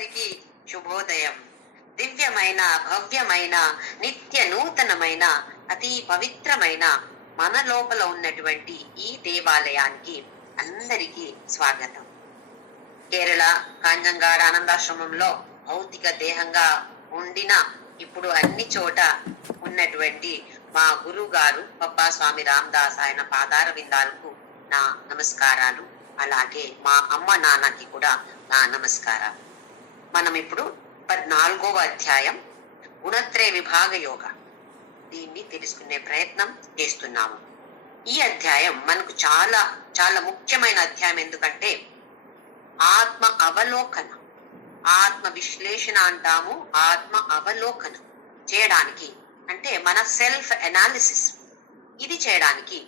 అందరికీ శుభోదయం. దివ్యమైన, భవ్యమైన, నిత్య నూతనమైన, అతి పవిత్రమైన మన లోపల ఉన్నటువంటి ఈ దేవాలయానికి అందరికీ స్వాగతం. కేరళ కాంజంగాడ ఆనందాశ్రమంలో భౌతిక దేహంగా ఉండిన ఇప్పుడు అన్ని చోట ఉన్నటువంటి మా గురువు గారు పప్పా స్వామి రామదాస్ ఆయన పాదార విందాలకు నా నమస్కారాలు. అలాగే మా అమ్మ నాన్నకి కూడా నా నమస్కారాలు. మనం ఇప్పుడు 14వ అధ్యాయం గుణత్రయ విభాగ యోగ దీన్ని తెలుసుకునే ప్రయత్నం చేస్తున్నాము. ఈ అధ్యాయం మనకు చాలా చాలా ముఖ్యమైన అధ్యాయం. ఎందుకంటే ఆత్మ అవలోకన, ఆత్మ విశ్లేషణ అంటాము. ఆత్మ అవలోకన చేయడానికి అంటే మన సెల్ఫ్ ఎనాలిసిస్ ఇది చేయడానికి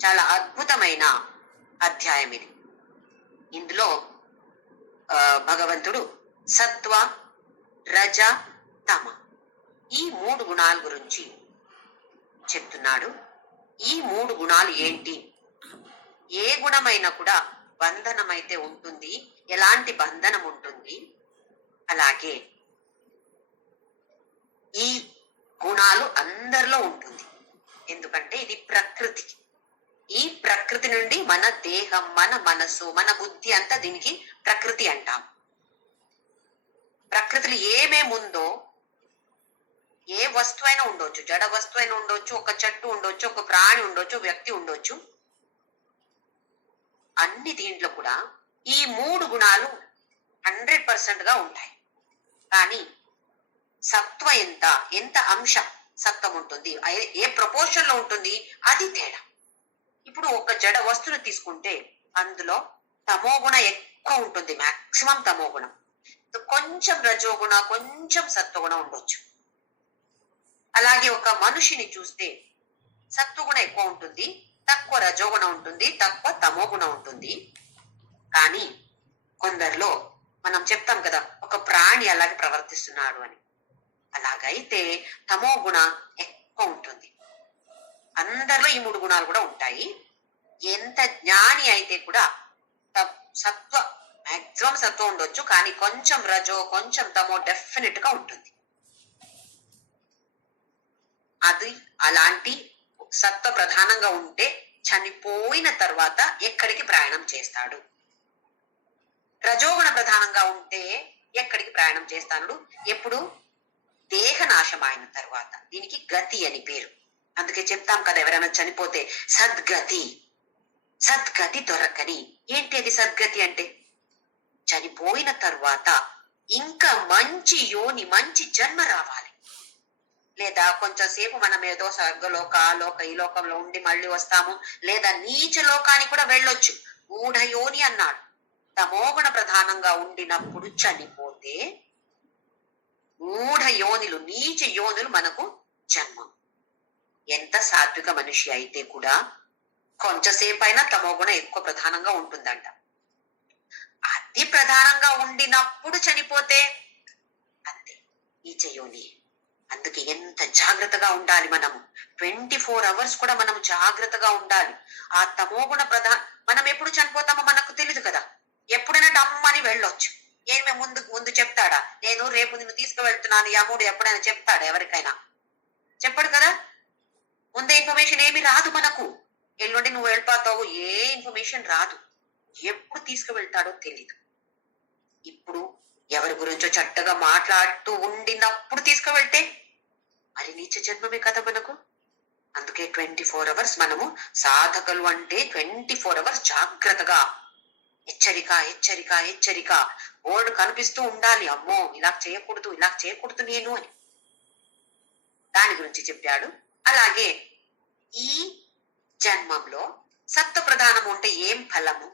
చాలా అద్భుతమైన అధ్యాయం ఇది. ఇందులో భగవంతుడు సత్వ, రజ, తమ ఈ 3 గుణాల గురించి చెప్తున్నాడు. ఈ 3 గుణాలు ఏంటి? ఏ గుణమైనా కూడా బంధనం అయితే ఉంటుంది. ఎలాంటి బంధనం ఉంటుంది? అలాగే ఈ గుణాలు అందరిలో ఉంటుంది. ఎందుకంటే ఇది ప్రకృతి. ఈ ప్రకృతి నుండి మన దేహం, మన మనసు, మన బుద్ధి అంతా దీనికి ప్రకృతి అంటాం. ప్రకృతిలో ఏమేముందో, ఏ వస్తువైనా ఉండొచ్చు, జడ వస్తువైనా ఉండొచ్చు, ఒక చెట్టు ఉండొచ్చు, ఒక ప్రాణి ఉండొచ్చు, వ్యక్తి ఉండొచ్చు. అన్ని దీంట్లో కూడా ఈ 3 గుణాలు 100% గా ఉంటాయి. కానీ సత్వ ఎంత అంశ సత్వం ఉంటుంది, ఏ ప్రపోర్షన్ లో ఉంటుంది, అది తేడా. ఇప్పుడు ఒక జడ వస్తువును తీసుకుంటే అందులో తమోగుణ ఎక్కువ ఉంటుంది, మాక్సిమం తమోగుణం. కొంచెం రజోగుణ, కొంచెం సత్వగుణ ఉండొచ్చు. అలాగే ఒక మనిషిని చూస్తే సత్వగుణ ఎక్కువ ఉంటుంది, తక్కువ రజోగుణ ఉంటుంది, తక్కువ తమోగుణ ఉంటుంది. కానీ కొందరిలో మనం చెప్తాం కదా, ఒక ప్రాణి అలాగే ప్రవర్తిస్తున్నాడు అని. అలాగైతే తమోగుణ ఎక్కువ ఉంటుంది. అందరిలో ఈ 3 గుణాలు కూడా ఉంటాయి. ఎంత జ్ఞాని అయితే కూడా సత్వ మాక్సిమం సత్వం ఉండొచ్చు, కానీ కొంచెం రజో, కొంచెం తమో డెఫినెట్ గా ఉంటుంది. అది అలాంటి సత్వ ప్రధానంగా ఉంటే చనిపోయిన తర్వాత ఎక్కడికి ప్రయాణం చేస్తాడు? రజోగుణ ప్రధానంగా ఉంటే ఎక్కడికి ప్రయాణం చేస్తాడు? ఎప్పుడు? దేహ నాశం అయిన తర్వాత. దీనికి గతి అని పేరు. అందుకే చెప్తాం కదా, ఎవరైనా చనిపోతే సద్గతి, సద్గతి దొరకని. ఏంటి అది సద్గతి అంటే? చనిపోయిన తర్వాత ఇంకా మంచి యోని, మంచి జన్మ రావాలి. లేదా కొంచెం సేపు మనం ఏదో స్వర్గలోక, లోక, ఈ లోకంలో ఉండి మళ్ళీ వస్తాము. లేదా నీచ లోకానికి కూడా వెళ్ళొచ్చు. మూఢ యోని అన్నాడు. తమోగుణ ప్రధానంగా ఉండినప్పుడు చనిపోతే మూఢ యోనిలు, నీచ యోనులు మనకు జన్మం. ఎంత సాత్విక మనిషి అయితే కూడా కొంచెంసేపు అయినా తమోగుణ ఎక్కువ ప్రధానంగా ఉంటుందంట. అతి ప్రధానంగా ఉండినప్పుడు చనిపోతే అంతే, నీచ యోని. అందుకే ఎంత జాగ్రత్తగా ఉండాలి మనము. 24 hours కూడా మనం జాగ్రత్తగా ఉండాలి. ఆ తమోగుణ మనం ఎప్పుడు చనిపోతామో మనకు తెలియదు కదా. ఎప్పుడైనా డమ్మని వెళ్ళొచ్చు. ఏమే ముందు చెప్తాడా? నేను రేపు నిన్ను తీసుకువెళ్తున్నాను యముడు ఎప్పుడైనా చెప్తాడా? ఎవరికైనా చెప్పడు కదా. ముందే ఇన్ఫర్మేషన్ ఏమి రాదు మనకు. ఎల్లుండి నువ్వు వెళ్ళిపోతావు, ఏ ఇన్ఫర్మేషన్ రాదు. ఎప్పుడు తీసుకువెళ్తాడో తెలీదు. ఇప్పుడు ఎవరి గురించో చక్కగా మాట్లాడుతూ ఉండినప్పుడు తీసుకువెళ్తే మరి నీచ జన్మమే కదా మనకు. అందుకే 24 hours మనము సాధకులు అంటే 24 hours జాగ్రత్తగా హెచ్చరిక, హెచ్చరిక, హెచ్చరిక. బోర్డు కనిపిస్తూ ఉండాలి, అమ్మో ఇలా చేయకూడదు, ఇలా చేయకూడదు నేను అని. దాని గురించి చెప్పాడు. అలాగే ఈ జన్మంలో సత్వ ప్రధానం ఉంటే ఏం ఫలము,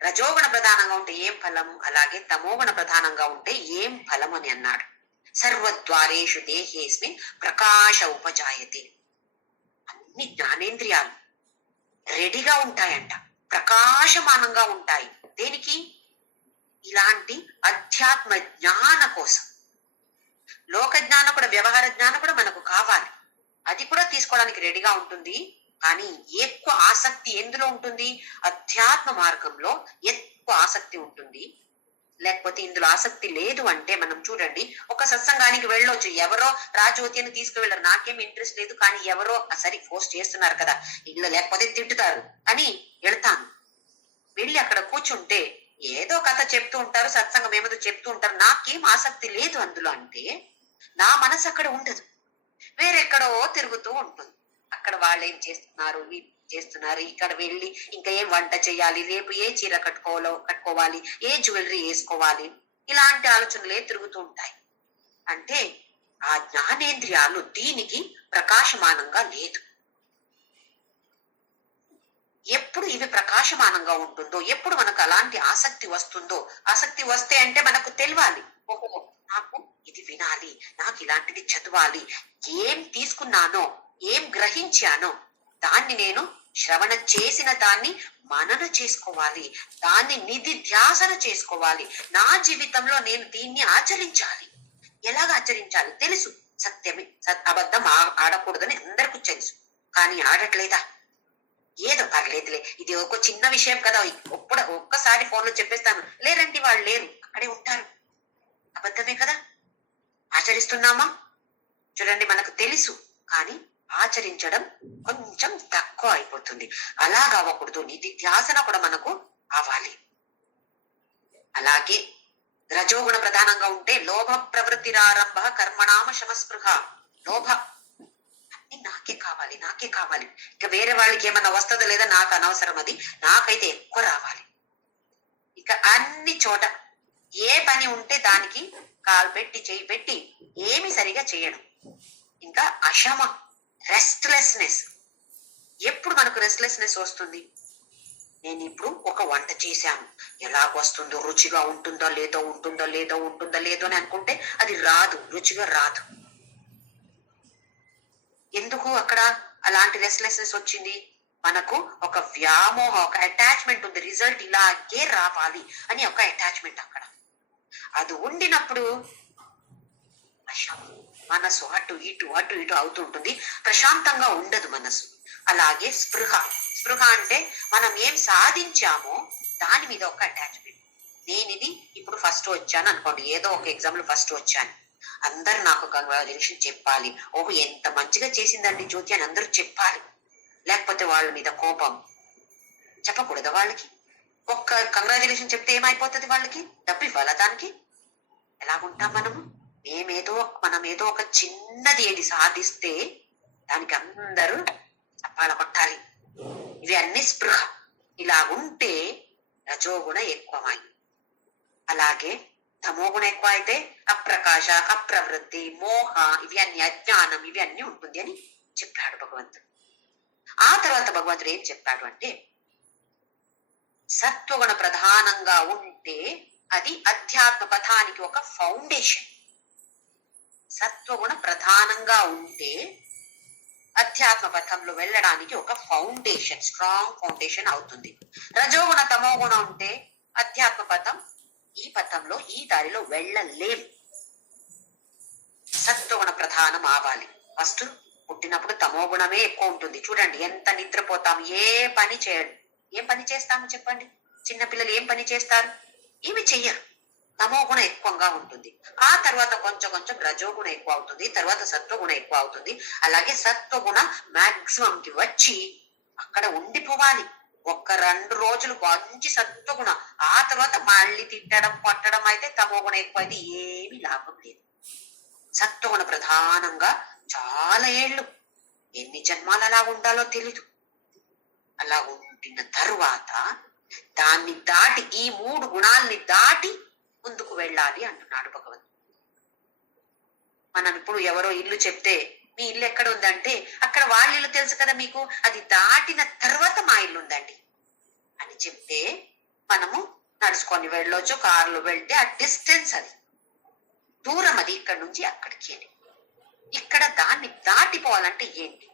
రజోగుణ ప్రధానంగా ఉంటే ఏం ఫలము, అలాగే తమోగుణ ప్రధానంగా ఉంటే ఏం ఫలము అని అన్నాడు. సర్వద్వారేషు దేహేస్మిన్ ప్రకాశ ఉపజాయతే. అన్ని జ్ఞానేంద్రియాలు రెడీగా ఉంటాయంట, ప్రకాశమానంగా ఉంటాయి. దేనికి? ఇలాంటి అధ్యాత్మ జ్ఞాన కోసం. లోక జ్ఞానం కూడా, వ్యవహార జ్ఞానం కూడా మనకు కావాలి. అది కూడా తీసుకోవడానికి రెడీగా ఉంటుంది. కానీ ఎక్కువ ఆసక్తి ఎందులో ఉంటుంది? అధ్యాత్మ మార్గంలో ఎక్కువ ఆసక్తి ఉంటుంది. లేకపోతే ఇందులో ఆసక్తి లేదు అంటే మనం చూడండి, ఒక సత్సంగానికి వెళ్ళొచ్చు, ఎవరో రాజోతి అని తీసుకువెళ్ళరు, నాకేం ఇంట్రెస్ట్ లేదు కానీ ఎవరో సరి పోస్ట్ చేస్తున్నారు కదా, ఇల్లు లేకపోతే తిట్టుతారు అని వెళ్తాను. వెళ్ళి అక్కడ కూర్చుంటే ఏదో కథ చెప్తూ ఉంటారు, సత్సంగం ఏమో చెప్తూ ఉంటారు, నాకేం ఆసక్తి లేదు అందులో అంటే నా మనసు అక్కడ ఉండదు, వేరెక్కడో తిరుగుతూ ఉంటుంది. అక్కడ వాళ్ళు ఏం చేస్తున్నారు, చేస్తున్నారు, ఇక్కడ వెళ్ళి ఇంకా ఏం వంట చేయాలి, రేపు ఏ చీర కట్టుకోవాలి, ఏ జ్యువెలరీ వేసుకోవాలి, ఇలాంటి ఆలోచనలే తిరుగుతూ ఉంటాయి. అంటే ఆ జ్ఞానేంద్రియాలు దీనికి ప్రకాశమానంగా లేదు. ఎప్పుడు ఇవి ప్రకాశమానంగా ఉంటుందో, ఎప్పుడు మనకు అలాంటి ఆసక్తి వస్తుందో, ఆసక్తి వస్తే అంటే మనకు తెలియాలి, ఓహో నాకు ఇది వినాలి, నాకు ఇలాంటిది చదవాలి, ఏం తీసుకున్నానో, ఏం గ్రహించానో దాన్ని నేను శ్రవణ చేసిన దాన్ని మనన చేసుకోవాలి, దాన్ని నిధిధ్యాసన చేసుకోవాలి, నా జీవితంలో నేను దీన్ని ఆచరించాలి. ఎలాగ ఆచరించాలి తెలుసు, సత్యమే అబద్ధం ఆడకూడదని అందరికీ తెలుసు, కానీ ఆడట్లేదా? ఏదో పర్లేదులే, ఇది ఒక చిన్న విషయం కదా, ఒక్కసారి ఫోన్ లో చెప్పేస్తాను, లేరండి వాళ్ళు లేరు, అక్కడే ఉంటారు, అబద్ధమే కదా. ఆచరిస్తున్నామా? చూడండి, మనకు తెలుసు కానీ ఆచరించడం కొంచెం తక్కువ అయిపోతుంది. అలాగా అవ్వకూడదు, నిధిధ్యాసన కూడా మనకు అవ్వాలి. అలాగే రజోగుణ ప్రధానంగా ఉంటే లోభ ప్రవృత్తిరారంభ కర్మణామ శమస్పృహ. లోభ, అన్ని నాకే కావాలి, నాకే కావాలి, ఇక వేరే వాళ్ళకి ఏమన్నా వస్తుందో లేదా నాకు అనవసరం, అది నాకైతే ఎక్కువ రావాలి. ఇక అన్ని చోట ఏ పని ఉంటే దానికి కాలు పెట్టి చేయి పెట్టి ఏమి సరిగా చేయడం. ఇంకా అశమ, రెస్ట్లెస్నెస్. ఎప్పుడు మనకు రెస్ట్లెస్నెస్ వస్తుంది? నేను ఇప్పుడు ఒక వంట చేశాను, ఎలాగొస్తుందో, రుచిగా ఉంటుందో లేదో, ఉంటుందో లేదో అని అనుకుంటే అది రాదు, రుచిగా రాదు. ఎందుకు అక్కడ అలాంటి రెస్ట్లెస్నెస్ వచ్చింది? మనకు ఒక వ్యామోహం, ఒక అటాచ్మెంట్ ఉంది, రిజల్ట్ ఇలాగే రావాలి అని ఒక అటాచ్మెంట్ అక్కడ. అది ఉండినప్పుడు మనసు అటు ఇటు అవుతుంటుంది, ప్రశాంతంగా ఉండదు మనసు. అలాగే స్పృహ. స్పృహ అంటే మనం ఏం సాధించామో దాని మీద ఒక అటాచ్మెంట్. నేను ఇది ఇప్పుడు ఫస్ట్ వచ్చాను అనుకోండి, ఏదో ఒక ఎగ్జామ్ లో ఫస్ట్ వచ్చాను, అందరు నాకు కంగ్రాచులేషన్ చెప్పాలి, ఓహో ఎంత మంచిగా చేసిందండి జ్యోతి అని అందరూ చెప్పాలి. లేకపోతే వాళ్ళ మీద కోపం చెప్పకూడదు వాళ్ళకి. ఒక్క కంగ్రాచులేషన్ చెప్తే ఏమైపోతుంది, వాళ్ళకి డబ్బు ఇవ్వాలా దానికి? ఎలాగుంటాం మనము? మనం ఏదో ఒక చిన్నది ఏది సాధిస్తే దానికి అందరూ చప్పాల కొట్టాలి. ఇవి అన్ని స్పృహ. ఇలాగుంటే రజోగుణ ఎక్కువమై, అలాగే తమోగుణ ఎక్కువ అయితే అప్రకాశ, అప్రవృత్తి, మోహ, ఇవి అన్ని అజ్ఞానం, ఇవి అన్ని ఉంటుంది అని చెప్పాడు భగవంతుడు. ఆ తర్వాత భగవంతుడు ఏం చెప్పాడు అంటే, సత్వగుణ ప్రధానంగా ఉంటే అది అధ్యాత్మ పథానికి ఒక ఫౌండేషన్. సత్వగుణ ప్రధానంగా ఉంటే అధ్యాత్మ పథంలో వెళ్ళడానికి ఒక ఫౌండేషన్, స్ట్రాంగ్ ఫౌండేషన్ అవుతుంది. రజోగుణ తమోగుణ ఉంటే అధ్యాత్మ పథం, ఈ పథంలో ఈ దారిలో వెళ్ళలేం. సత్వగుణ ప్రధానం ఆవాలి. ఫస్ట్ పుట్టినప్పుడు తమోగుణమే ఎక్కువ ఉంటుంది. చూడండి ఎంత నిద్రపోతాం, ఏ పని చేయడు. ఏం పని చేస్తాము చెప్పండి? చిన్నపిల్లలు ఏం పని చేస్తారు? ఏమి చెయ్యరు. తమోగుణ ఎక్కువగా ఉంటుంది. ఆ తర్వాత కొంచెం కొంచెం రజోగుణ ఎక్కువ అవుతుంది, తర్వాత సత్వగుణ ఎక్కువ అవుతుంది. అలాగే సత్వగుణ మాక్సిమం కి వచ్చి అక్కడ ఉండిపోవాలి. 1-2 రోజులు మంచి సత్వగుణ, ఆ తర్వాత మళ్ళీ తిట్టడం కొట్టడం అయితే తమోగుణ ఎక్కువ అయితే ఏమి లాభం లేదు. సత్వగుణ ప్రధానంగా చాలా ఏళ్ళు, ఎన్ని జన్మాలు అలా ఉండాలో తెలీదు. అలా ఉండిన తరువాత దాన్ని దాటి, ఈ 3 గుణాలని దాటి ముందుకు వెళ్ళాలి అంటున్నాడు భగవంతుడు. మనం ఇప్పుడు ఎవరో ఇల్లు చెప్తే మీ ఇల్లు ఎక్కడ ఉందంటే, అక్కడ వాళ్ళ ఇల్లు తెలుసు కదా మీకు, అది దాటిన తర్వాత మా ఇల్లు ఉందండి అని చెప్తే మనము నడుచుకొని వెళ్ళొచ్చు, కారులో వెళ్తే ఆ డిస్టెన్స్, అది దూరం, అది ఇక్కడ నుంచి అక్కడికి అని. ఇక్కడ దాన్ని దాటిపోవాలంటే ఏంటి?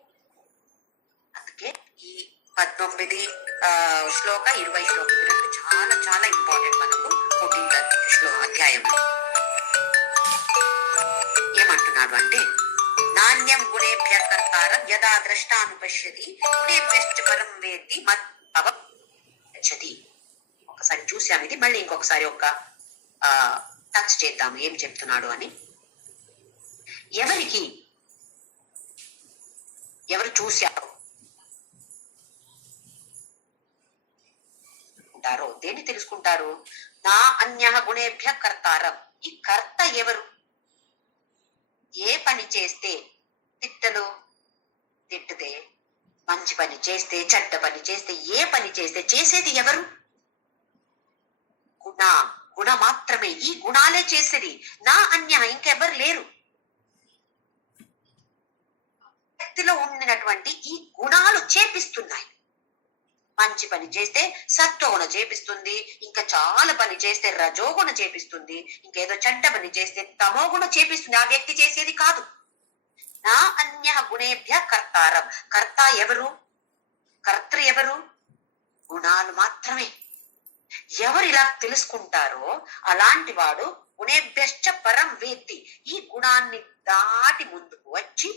అందుకే ఈ 19 శ్లోక 20 శ్లోకం చాలా చాలా ఇంపార్టెంట్ మనకు 14వ అధ్యాయంలో. ఏమంటున్నాడు అంటే, నాణ్యం గుణేభ్య కర్తారం యదా ద్రష్టానుపశ్యతి గుణేభ్యశ్చ పరం వేత్తి మద్భవ గచ్చతి. ఒకసారి చూసాము ఇది, మళ్ళీ ఇంకొకసారి ఆ టచ్ చేద్దాము ఏం చెప్తున్నాడు అని. ఎవరికి ఎవరు చూశారు ఉంటారో దేన్ని తెలుసుకుంటారు? నా అన్య గుణేభ్య కర్తారం. ఈ కర్త ఎవరు? ఏ పని చేస్తే తిట్టలు తిట్టితే, మంచి పని చేస్తే, చెడ్డ పని చేస్తే, ఏ పని చేస్తే చేసేది ఎవరు? గుణ. గుణ మాత్రమే. ఈ గుణాలే చేసేది. నా అన్య ఇంకెవరు లేరు. వ్యక్తిలో ఉండినటువంటి ఈ గుణాలు చేపిస్తున్నాయి. మంచి పని చేస్తే సత్వగుణ చేపిస్తుంది, ఇంకా చాలా పని చేస్తే రజోగుణ చేపిస్తుంది, ఇంకేదో చెడ్డ పని చేస్తే తమోగుణ చేపిస్తుంది. ఆ వ్యక్తి చేసేది కాదు. నా అన్య గుణేభ్య కర్తారం. కర్త ఎవరు? కర్త ఎవరు? గుణాలు మాత్రమే. ఎవరు ఇలా తెలుసుకుంటారో అలాంటి వాడు గుణేభ్యశ్చ పరం వేత్తి. ఈ గుణాన్ని దాటి ముందుకు వచ్చి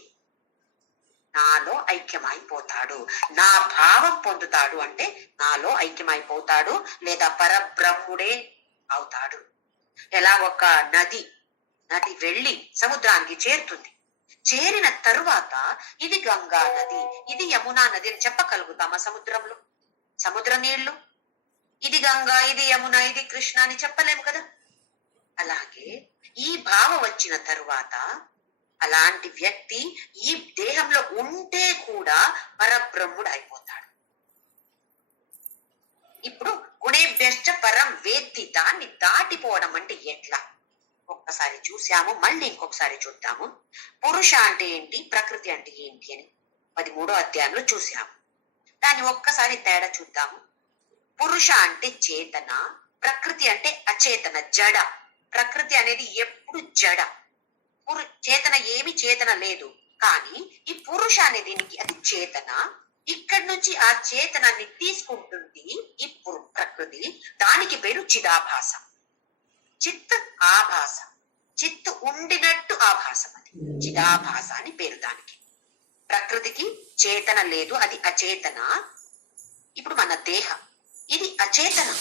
నాలో ఐక్యమైపోతాడు, నా భావం పొందుతాడు. అంటే నాలో ఐక్యమైపోతాడు, లేదా పరబ్రహ్ముడే అవుతాడు. ఎలా ఒక నది వెళ్ళి సముద్రానికి చేరుతుంది. చేరిన తరువాత ఇది గంగా నది, ఇది యమునా నది అని చెప్పగలుగుతామా? సముద్రంలో సముద్ర నీళ్లు ఇది గంగా, ఇది యమున, ఇది కృష్ణ అని చెప్పలేము కదా. అలాగే ఈ భావం వచ్చిన తరువాత అలాంటి వ్యక్తి ఈ దేహంలో ఉంటే కూడా పరబ్రహ్ముడు అయిపోతాడు. ఇప్పుడు గుణేభ్యశ్చ పరం వేత్తి. దాన్ని దాటిపోవడం అంటే ఎట్లా? ఒక్కసారి చూసాము, మళ్ళీ ఇంకొకసారి చూద్దాము. పురుష అంటే ఏంటి, ప్రకృతి అంటే ఏంటి అని 13వ అధ్యాయంలో చూసాము. దాన్ని ఒక్కసారి తేడా చూద్దాము. పురుష అంటే చేతన, ప్రకృతి అంటే అచేతన, జడ. ప్రకృతి అనేది ఎప్పుడు జడ. చేతన ఏమి చేతన లేదు. కానీ ఈ పురుష అనే దీనికి అది చేతన. ఇక్కడి నుంచి ఆ చేతనాన్ని తీసుకుంటుంది ఈ ప్రకృతి. దానికి పేరు చిదాభాస. చిత్ ఆభాస. చిత్తు ఉండినట్టు ఆభాసం, అది చిదాభాస అని పేరు దానికి. ప్రకృతికి చేతన లేదు, అది అచేతన. ఇప్పుడు మన దేహం ఇది అచేతన,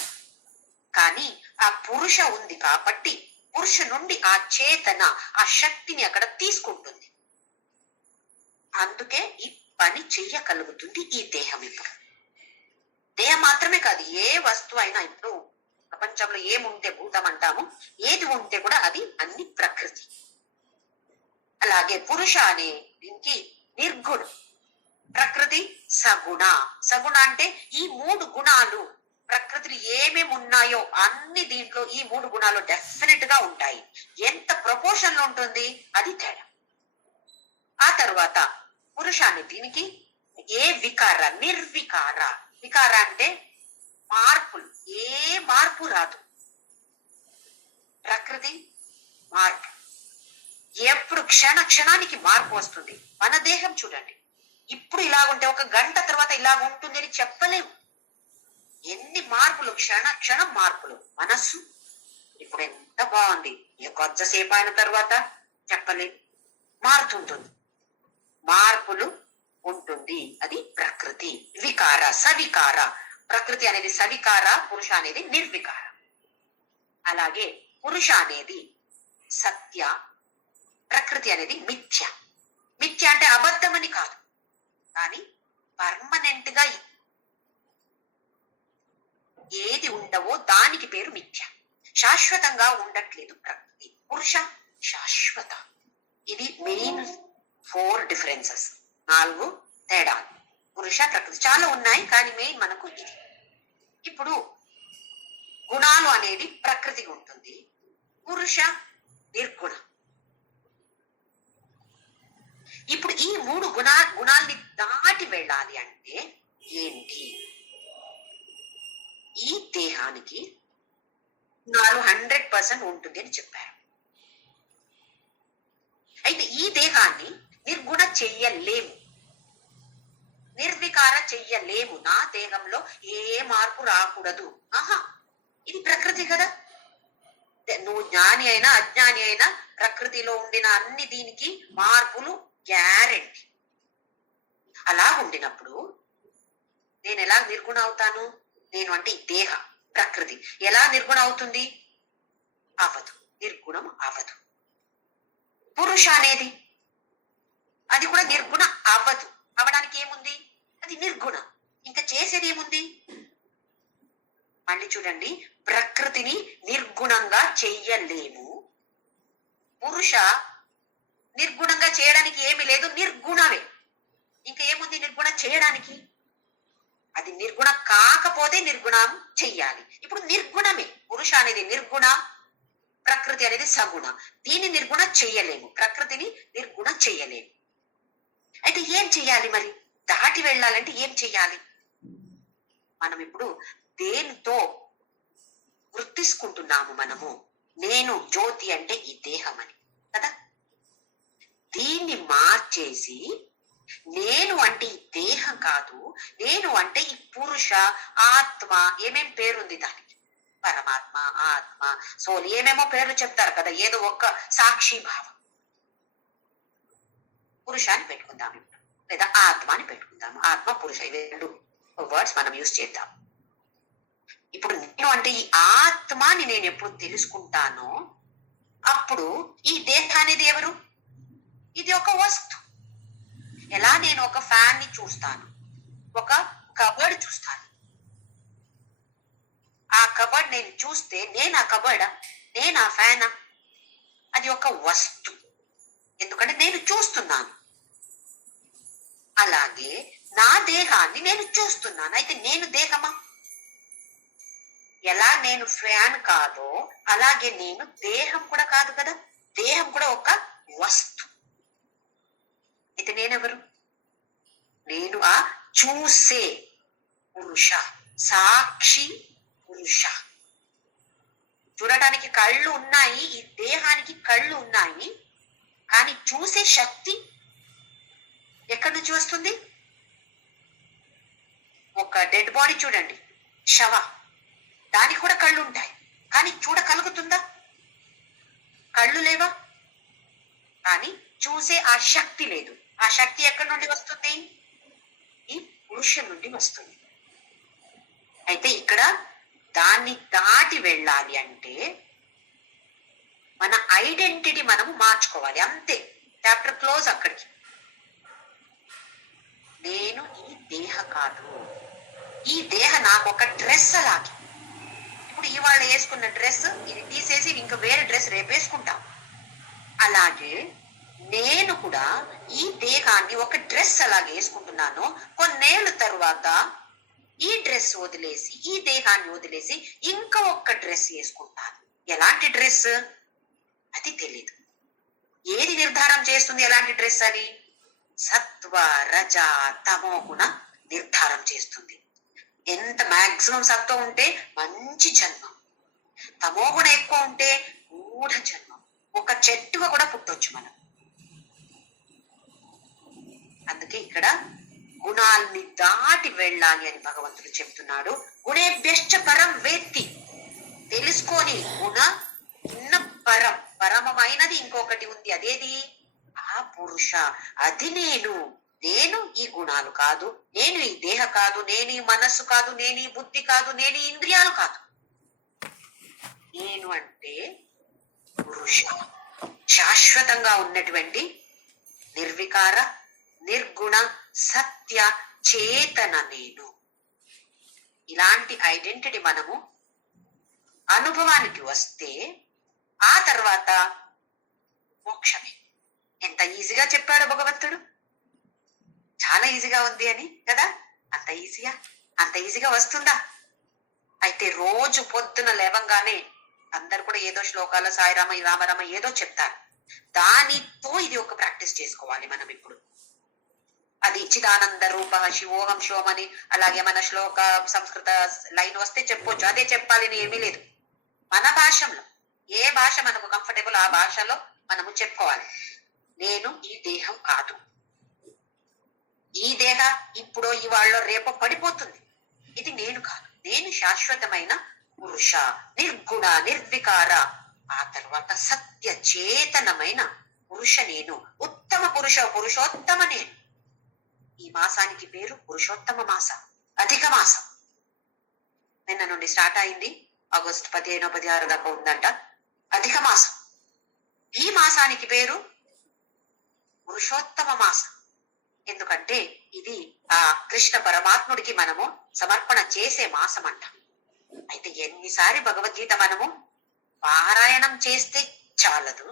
కానీ ఆ పురుష ఉంది కాబట్టి పురుష నుండి ఆ చేతన, ఆ శక్తిని అక్కడ తీసుకుంటుంది. అందుకే ఈ పని చెయ్యగలుగుతుంది ఈ దేహం. ఇప్పుడు దేహం మాత్రమే కాదు, ఏ వస్తువు అయినా, ఇప్పుడు ప్రపంచంలో ఏముంటే భూతం అంటాము, ఏది ఉంటే కూడా అది అన్ని ప్రకృతి. అలాగే పురుష అనే దీనికి నిర్గుణం, ప్రకృతి సగుణ. సగుణ అంటే ఈ 3 గుణాలు ప్రకృతిలో ఏమేమి ఉన్నాయో అన్ని దీంట్లో ఈ 3 గుణాలు డెఫినెట్ గా ఉంటాయి. ఎంత ప్రపోర్షన్ లో ఉంటుంది అది తేడా. ఆ తర్వాత పురుషాన్ని దీనికి ఏ వికార, నిర్వికార. వికార అంటే మార్పులు, ఏ మార్పు రాదు. ప్రకృతి మార్పు, ఎప్పుడు క్షణ క్షణానికి మార్పు వస్తుంది. మన దేహం చూడండి, ఇప్పుడు ఇలా ఉంటే ఒక గంట తర్వాత ఇలా ఉంటుంది అని చెప్పలేము. ఎన్ని మార్పులు, క్షణ క్షణం మార్పులు. మనస్సు ఇప్పుడు ఎంత బాగుంది, కొద్దిసేపు అయిన తర్వాత చెప్పలేదు, మారుతుంటుంది. మార్పులు ఉంటుంది, అది ప్రకృతి. వికార, సవికార. ప్రకృతి అనేది సవికార, పురుష అనేది నిర్వికార. అలాగే పురుష అనేది సత్య, ప్రకృతి అనేది మిథ్య. మిథ్య అంటే అబద్ధమని కాదు, కానీ పర్మనెంట్ గా ఏది ఉండవో దానికి పేరు మిథ్య. శాశ్వతంగా ఉండట్లేదు ప్రకృతి. పురుష శాశ్వత. ఇది మెయిన్ 4 డిఫరెన్సెస్, 4 తేడాలు. పురుష ప్రకృతి చాలా ఉన్నాయి, కానీ మెయిన్ మనకు ఇది. ఇప్పుడు గుణాలు అనేది ప్రకృతికి ఉంటుంది, పురుష నిర్గుణ. ఇప్పుడు ఈ 3 గుణాల్ని దాటి వెళ్ళాలి అంటే ఏంటి? ఈ దేహానికి గుణాలు 100% ఉంటుంది అని చెప్పారు. అయితే ఈ దేహాన్ని నిర్గుణ చెయ్యలేము, నిర్వికార చెయ్యలేము. నా దేహంలో ఏ మార్పు రాకూడదు. ఆహా, ఇది ప్రకృతి కదా. నువ్వు జ్ఞాని అయినా అజ్ఞాని అయినా ప్రకృతిలో ఉండిన అన్ని దీనికి మార్పులు గ్యారెంటీ. అలా ఉండినప్పుడు నేను ఎలా నిర్గుణ అవుతాను? నేను అంటే ఈ దేహ ప్రకృతి ఎలా నిర్గుణ అవుతుంది? అవ్వదు, నిర్గుణం అవ్వదు. పురుష అనేది అది కూడా నిర్గుణ అవ్వదు. అవడానికి ఏముంది? అది నిర్గుణం. ఇంకా చేసేది ఏముంది? మళ్ళీ చూడండి, ప్రకృతిని నిర్గుణంగా చెయ్యలేము. పురుష నిర్గుణంగా చేయడానికి ఏమి లేదు, నిర్గుణమే. ఇంకా ఏముంది నిర్గుణం చేయడానికి? అది నిర్గుణ కాకపోతే నిర్గుణం చెయ్యాలి. ఇప్పుడు నిర్గుణమే. పురుష అనేది నిర్గుణ, ప్రకృతి అనేది సగుణ. దీన్ని నిర్గుణ చెయ్యలేము, ప్రకృతిని నిర్గుణ చెయ్యలేము. అయితే ఏం చెయ్యాలి మరి? దాటి వెళ్ళాలంటే ఏం చెయ్యాలి? మనం ఇప్పుడు దేనితో గుర్తిసుకుంటున్నాము? మనము నేను జ్యోతి అంటే ఈ దేహం అని కదా. దీన్ని మార్చేసి నేను అంటే ఈ దేహం కాదు, నేను అంటే ఈ పురుష, ఆత్మ, ఏమేం పేరుంది దానికి, పరమాత్మ, ఆత్మ, సోల్, ఏమేమో పేర్లు చెప్తారు కదా. ఏదో ఒక సాక్షి భావం. పురుషాన్ని పెట్టుకుందాం ఇప్పుడు, లేదా ఆత్మ అని పెట్టుకుందాము. ఆత్మ, పురుష, ఇవి రెండు వర్డ్స్ మనం యూజ్ చేద్దాం. ఇప్పుడు నేను అంటే ఈ ఆత్మని నేను ఎప్పుడు తెలుసుకుంటానో అప్పుడు ఈ దేహం అనేది ఎవరు? ఇది ఒక వస్తు. ఎలా నేను ఒక ఫ్యాన్ ని చూస్తాను, ఒక కబర్డ్ చూస్తాను. ఆ కబర్డ్ నేను చూస్తే నేను ఆ కబర్డా, నేను ఆ ఫ్యానా? అది ఒక వస్తు, ఎందుకంటే నేను చూస్తున్నాను. అలాగే నా దేహాన్ని నేను చూస్తున్నాను. అయితే నేను దేహమా? ఎలా నేను ఫ్యాన్ కాదో అలాగే నేను దేహం కూడా కాదు కదా. దేహం కూడా ఒక వస్తు. అయితే నేనెవరు? నేను ఆ చూసే పురుష, సాక్షి పురుష. చూడటానికి కళ్ళు ఉన్నాయి, ఈ దేహానికి కళ్ళు ఉన్నాయి, కానీ చూసే శక్తి ఎక్కడి నుంచి వస్తుంది? ఒక డెడ్ బాడీ చూడండి, శవ, దానికి కూడా కళ్ళు ఉంటాయి, కానీ చూడగలుగుతుందా? కళ్ళు లేవా, కానీ చూసే ఆ శక్తి లేదు. ఆ శక్తి ఎక్కడి నుండి వస్తుంది? ఈ పురుష నుండి వస్తుంది. అయితే ఇక్కడ దాన్ని దాటి వెళ్ళాలి అంటే మన ఐడెంటిటీ మనము మార్చుకోవాలి, అంతే. చాప్టర్ క్లోజ్ అక్కడికి. నేను ఈ దేహ కాదు, ఈ దేహ నాకు ఒక డ్రెస్ అలాగే. ఇప్పుడు ఇవాళ వేసుకున్న డ్రెస్ ఇది తీసేసి ఇంకా వేరే డ్రెస్ రేపు వేసుకుంటాం. అలాగే నేను కూడా ఈ దేహాన్ని ఒక డ్రెస్ అలాగే వేసుకుంటున్నాను. కొన్నేళ్ళ తరువాత ఈ డ్రెస్ వదిలేసి, ఈ దేహాన్ని వదిలేసి ఇంకా ఒక్క డ్రెస్ వేసుకుంటాను. ఎలాంటి డ్రెస్ అది తెలీదు. ఏది నిర్ధారం చేస్తుంది ఎలాంటి డ్రెస్ అని? సత్వ, రజ, తమో గుణ నిర్ధారం చేస్తుంది. ఎంత మాక్సిమం సత్వం ఉంటే మంచి జన్మం, తమో గుణ ఎక్కువ ఉంటే మూఢ జన్మం. ఒక చెట్టుగా కూడా పుట్టొచ్చు మనం. అందుకే ఇక్కడ గుణాల్ని దాటి వెళ్ళాలి అని భగవంతుడు చెప్తున్నాడు. గుణేభ్యశ్చ పరం వేత్తి. తెలుసుకొని గుణ ఇన్న పరం, పరమమైనది ఇంకొకటి ఉంది. అదేది? ఆ పురుష. అది నేను. నేను ఈ గుణాలు కాదు, నేను ఈ దేహ కాదు, నేను ఈ మనస్సు కాదు, నేను ఈ బుద్ధి కాదు, నేను ఈ ఇంద్రియాలు కాదు. నేను అంటే పురుష, శాశ్వతంగా ఉన్నటువంటి నిర్వికార, నిర్గుణ, సత్య, చేతన నేను. ఇలాంటి ఐడెంటిటీ మనము అనుభవానికి వస్తే ఆ తర్వాత మోక్షమే. ఎంత ఈజీగా చెప్పాడు భగవంతుడు. చాలా ఈజీగా ఉంది అని కదా. అంత ఈజీగా వస్తుందా? అయితే రోజు పొద్దున లేవంగానే అందరు కూడా ఏదో శ్లోకాల సాయిరామ రామరామ ఏదో చెప్తారు. దానితో ఇది ఒక ప్రాక్టీస్ చేసుకోవాలి మనం ఇప్పుడు. అది చిదానంద రూప శివోహం శివం అని అలాగే మన శ్లోక సంస్కృత లైన్ వస్తే చెప్పొచ్చు. అదే చెప్పాలి అని ఏమీ లేదు. మన భాషలో ఏ భాష మనకు కంఫర్టబుల్ ఆ భాషలో మనము చెప్పుకోవాలి. నేను ఈ దేహం కాదు, ఈ దేహ ఇప్పుడో ఇవాళ్ళో రేపో పడిపోతుంది. ఇది నేను కాదు, నేను శాశ్వతమైన పురుష, నిర్గుణ, నిర్వికార, ఆ తర్వాత సత్య చేతనమైన పురుష నేను. ఉత్తమ పురుష, పురుషోత్తమ నేను. ఈ మాసానికి పేరు పురుషోత్తమ మాసం, అధిక మాసం. నిన్న నుండి స్టార్ట్ అయింది. ఆగస్టు 15, 16 దాకా ఉందంట. అధిక మాసం. ఈ మాసానికి పేరు పురుషోత్తమ మాసం. ఎందుకంటే ఇది ఆ కృష్ణ పరమాత్ముడికి మనము సమర్పణ చేసే మాసం అంట. అయితే ఎన్నిసారి భగవద్గీత మనము పారాయణం చేస్తే చాలదు,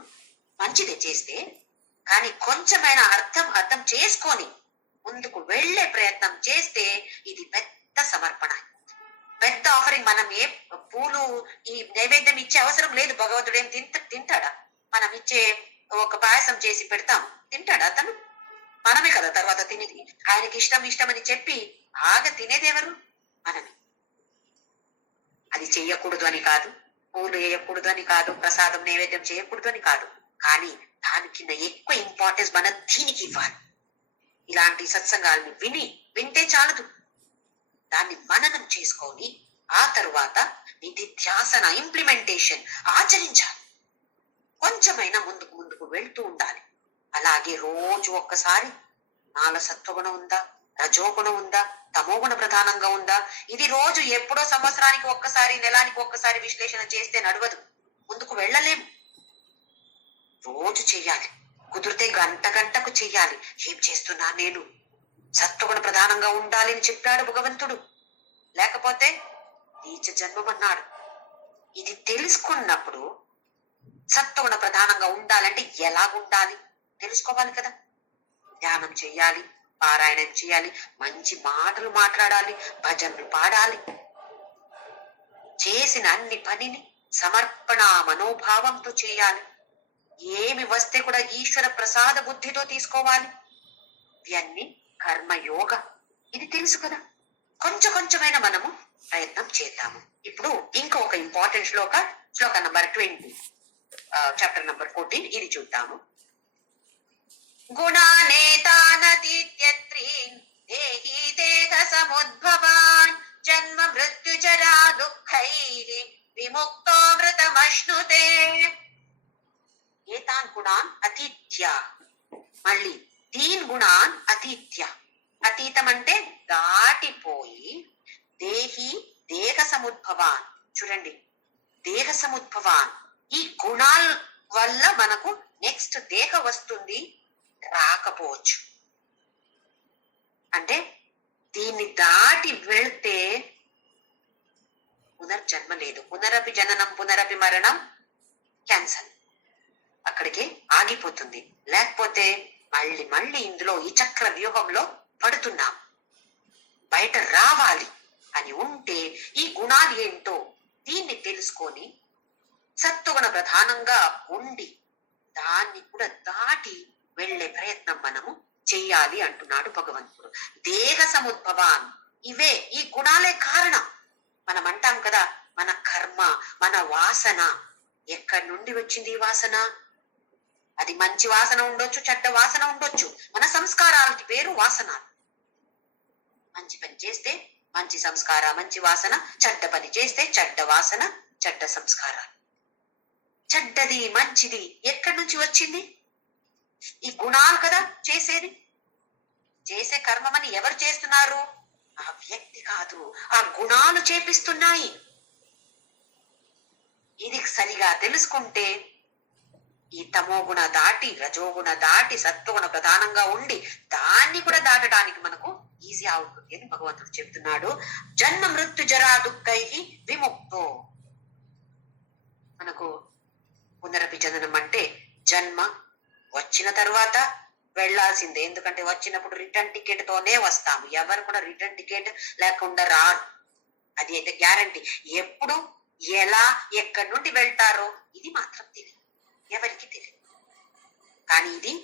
మంచిదే చేస్తే, కానీ కొంచెమైనా అర్థం చేసుకొని ముందుకు వెళ్లే ప్రయత్నం చేస్తే ఇది పెద్ద సమర్పణ, పెద్ద ఆఫరింగ్. మనం ఏ పూలు ఈ నైవేద్యం ఇచ్చే అవసరం లేదు. భగవంతుడు ఏం తింటాడా? మనం ఇచ్చే ఒక పాయసం చేసి పెడతాం, తింటాడా అతను? మనమే కదా తర్వాత తినేది. ఆయనకి ఇష్టం అని చెప్పి బాగా తినేదెవరు? మనమే. అది చెయ్యకూడదు అని కాదు, పూలు వేయకూడదు అని కాదు, ప్రసాదం నైవేద్యం చేయకూడదు అని కాదు, కానీ దాని కింద ఎక్కువ ఇంపార్టెన్స్ మన దీనికి ఇవ్వాలి. ఇలాంటి సత్సంగాల్ని వింటే చాలదు, దాన్ని మననం చేసుకొని ఆ తరువాత నిధిధ్యాసన ఇంప్లిమెంటేషన్ ఆచరించాలి. కొంచెమైనా ముందుకు వెళ్తూ ఉండాలి. అలాగే రోజు ఒక్కసారి నాల సత్వగుణం ఉందా, రజోగుణం ఉందా, తమోగుణ ప్రధానంగా ఉందా, ఇది రోజు ఎప్పుడో సంవత్సరానికి ఒక్కసారి, నెలానికి ఒక్కసారి విశ్లేషణ చేస్తే నడవదు, ముందుకు వెళ్ళలేము. రోజు చెయ్యాలి, కుదిరితే గంటకు చెయ్యాలి. ఏం చేస్తున్నా నేను? సత్వగుణ ప్రధానంగా ఉండాలి అని చెప్పాడు భగవంతుడు, లేకపోతే నీచ జన్మమన్నాడు. ఇది తెలుసుకున్నప్పుడు సత్వగుణ ప్రధానంగా ఉండాలంటే ఎలాగుండాలి తెలుసుకోవాలి కదా. ధ్యానం చేయాలి, పారాయణం చేయాలి, మంచి మాటలు మాట్లాడాలి, భజనలు పాడాలి, చేసిన అన్ని పనిని సమర్పణ మనోభావంతో చేయాలి. ఏమి వస్తే కూడా ఈశ్వర ప్రసాద బుద్ధితో తీసుకోవాలి. ఇవన్నీ కర్మయోగ. ఇది తెలుసు కదా. కొంచెమైనా మనము ప్రయత్నం చేద్దాము. ఇప్పుడు ఇంకొక ఇంపార్టెంట్ శ్లోక నంబర్ 20, చాప్టర్ నంబర్ 14 ఇది చూద్దాము. గుణానేతానతీత్యత్రీన్ దేహి దేహ సముద్భవాన్ జన్మ మృత్యు జరా దుఃఖైః విముక్తో మృతమశ్నుతే. ఏతాన్ గుణాన్ అతీత్య, మళ్ళీ తీన్ గుణాన్ అతీత్య. అతీతం అంటే దాటిపోయి, దేహి దేహ సముద్భవాన్. చూడండి, దేహ సముద్భవాన్, ఈ గుణాల వల్ల మనకు నెక్స్ట్ దేహ వస్తుంది, రాకపోవచ్చు. అంటే దీన్ని దాటి వెళ్తే పునర్జన్మ లేదు. పునరపి జననం పునరపి మరణం క్యాన్సల్, అక్కడికి ఆగిపోతుంది. లేకపోతే మళ్ళీ ఇందులో ఈ చక్ర వ్యూహంలో పడుతున్నాం. బయట రావాలి అని ఉంటే ఈ గుణాలు ఏంటో దీన్ని తెలుసుకొని సత్వగుణ ప్రధానంగా ఉండి దాన్ని కూడా దాటి వెళ్లే ప్రయత్నం మనము చెయ్యాలి అంటున్నాడు భగవంతుడు. దేహ సముద్భవాన్, ఇవే ఈ గుణాలే కారణం. మనం అంటాం కదా, మన కర్మ, మన వాసన. ఎక్కడి నుండి వచ్చింది ఈ వాసన? అది మంచి వాసన ఉండొచ్చు, చెడ్డ వాసన ఉండొచ్చు. మన సంస్కారాలకి పేరు వాసనాలు. మంచి పని చేస్తే మంచి సంస్కార, మంచి వాసన. చెడ్డ పని చేస్తే చెడ్డ వాసన, చెడ్డ సంస్కారాలు. చెడ్డది మంచిది ఎక్కడి నుంచి వచ్చింది? ఈ గుణాలు కదా చేసేది. చేసే కర్మమని ఎవరు చేస్తున్నారు? ఆ వ్యక్తి కాదు, ఆ గుణాలు చేపిస్తున్నాయి. ఇది సరిగా తెలుసుకుంటే ఈ తమోగుణ దాటి, రజోగుణ దాటి, సత్వగుణ ప్రధానంగా ఉండి దాన్ని కూడా దాటడానికి మనకు ఈజీ అవుతుంది అని భగవంతుడు చెప్తున్నాడు. జన్మ మృత్యు జరా దుఃఖైః విముక్తో. మనకు పునరపి జననం అంటే జన్మ వచ్చిన తర్వాత వెళ్లాల్సిందే. ఎందుకంటే వచ్చినప్పుడు రిటర్న్ టికెట్ తోనే వస్తాము. ఎవరు కూడా రిటర్న్ టికెట్ లేకుండా రారు. అది అయితే గ్యారంటీ. ఎప్పుడు, ఎలా, ఎక్కడి నుండి వెళ్తారో ఇది మాత్రం తెలియదు, ఎవరికి తెలియదు. కానీ ఇది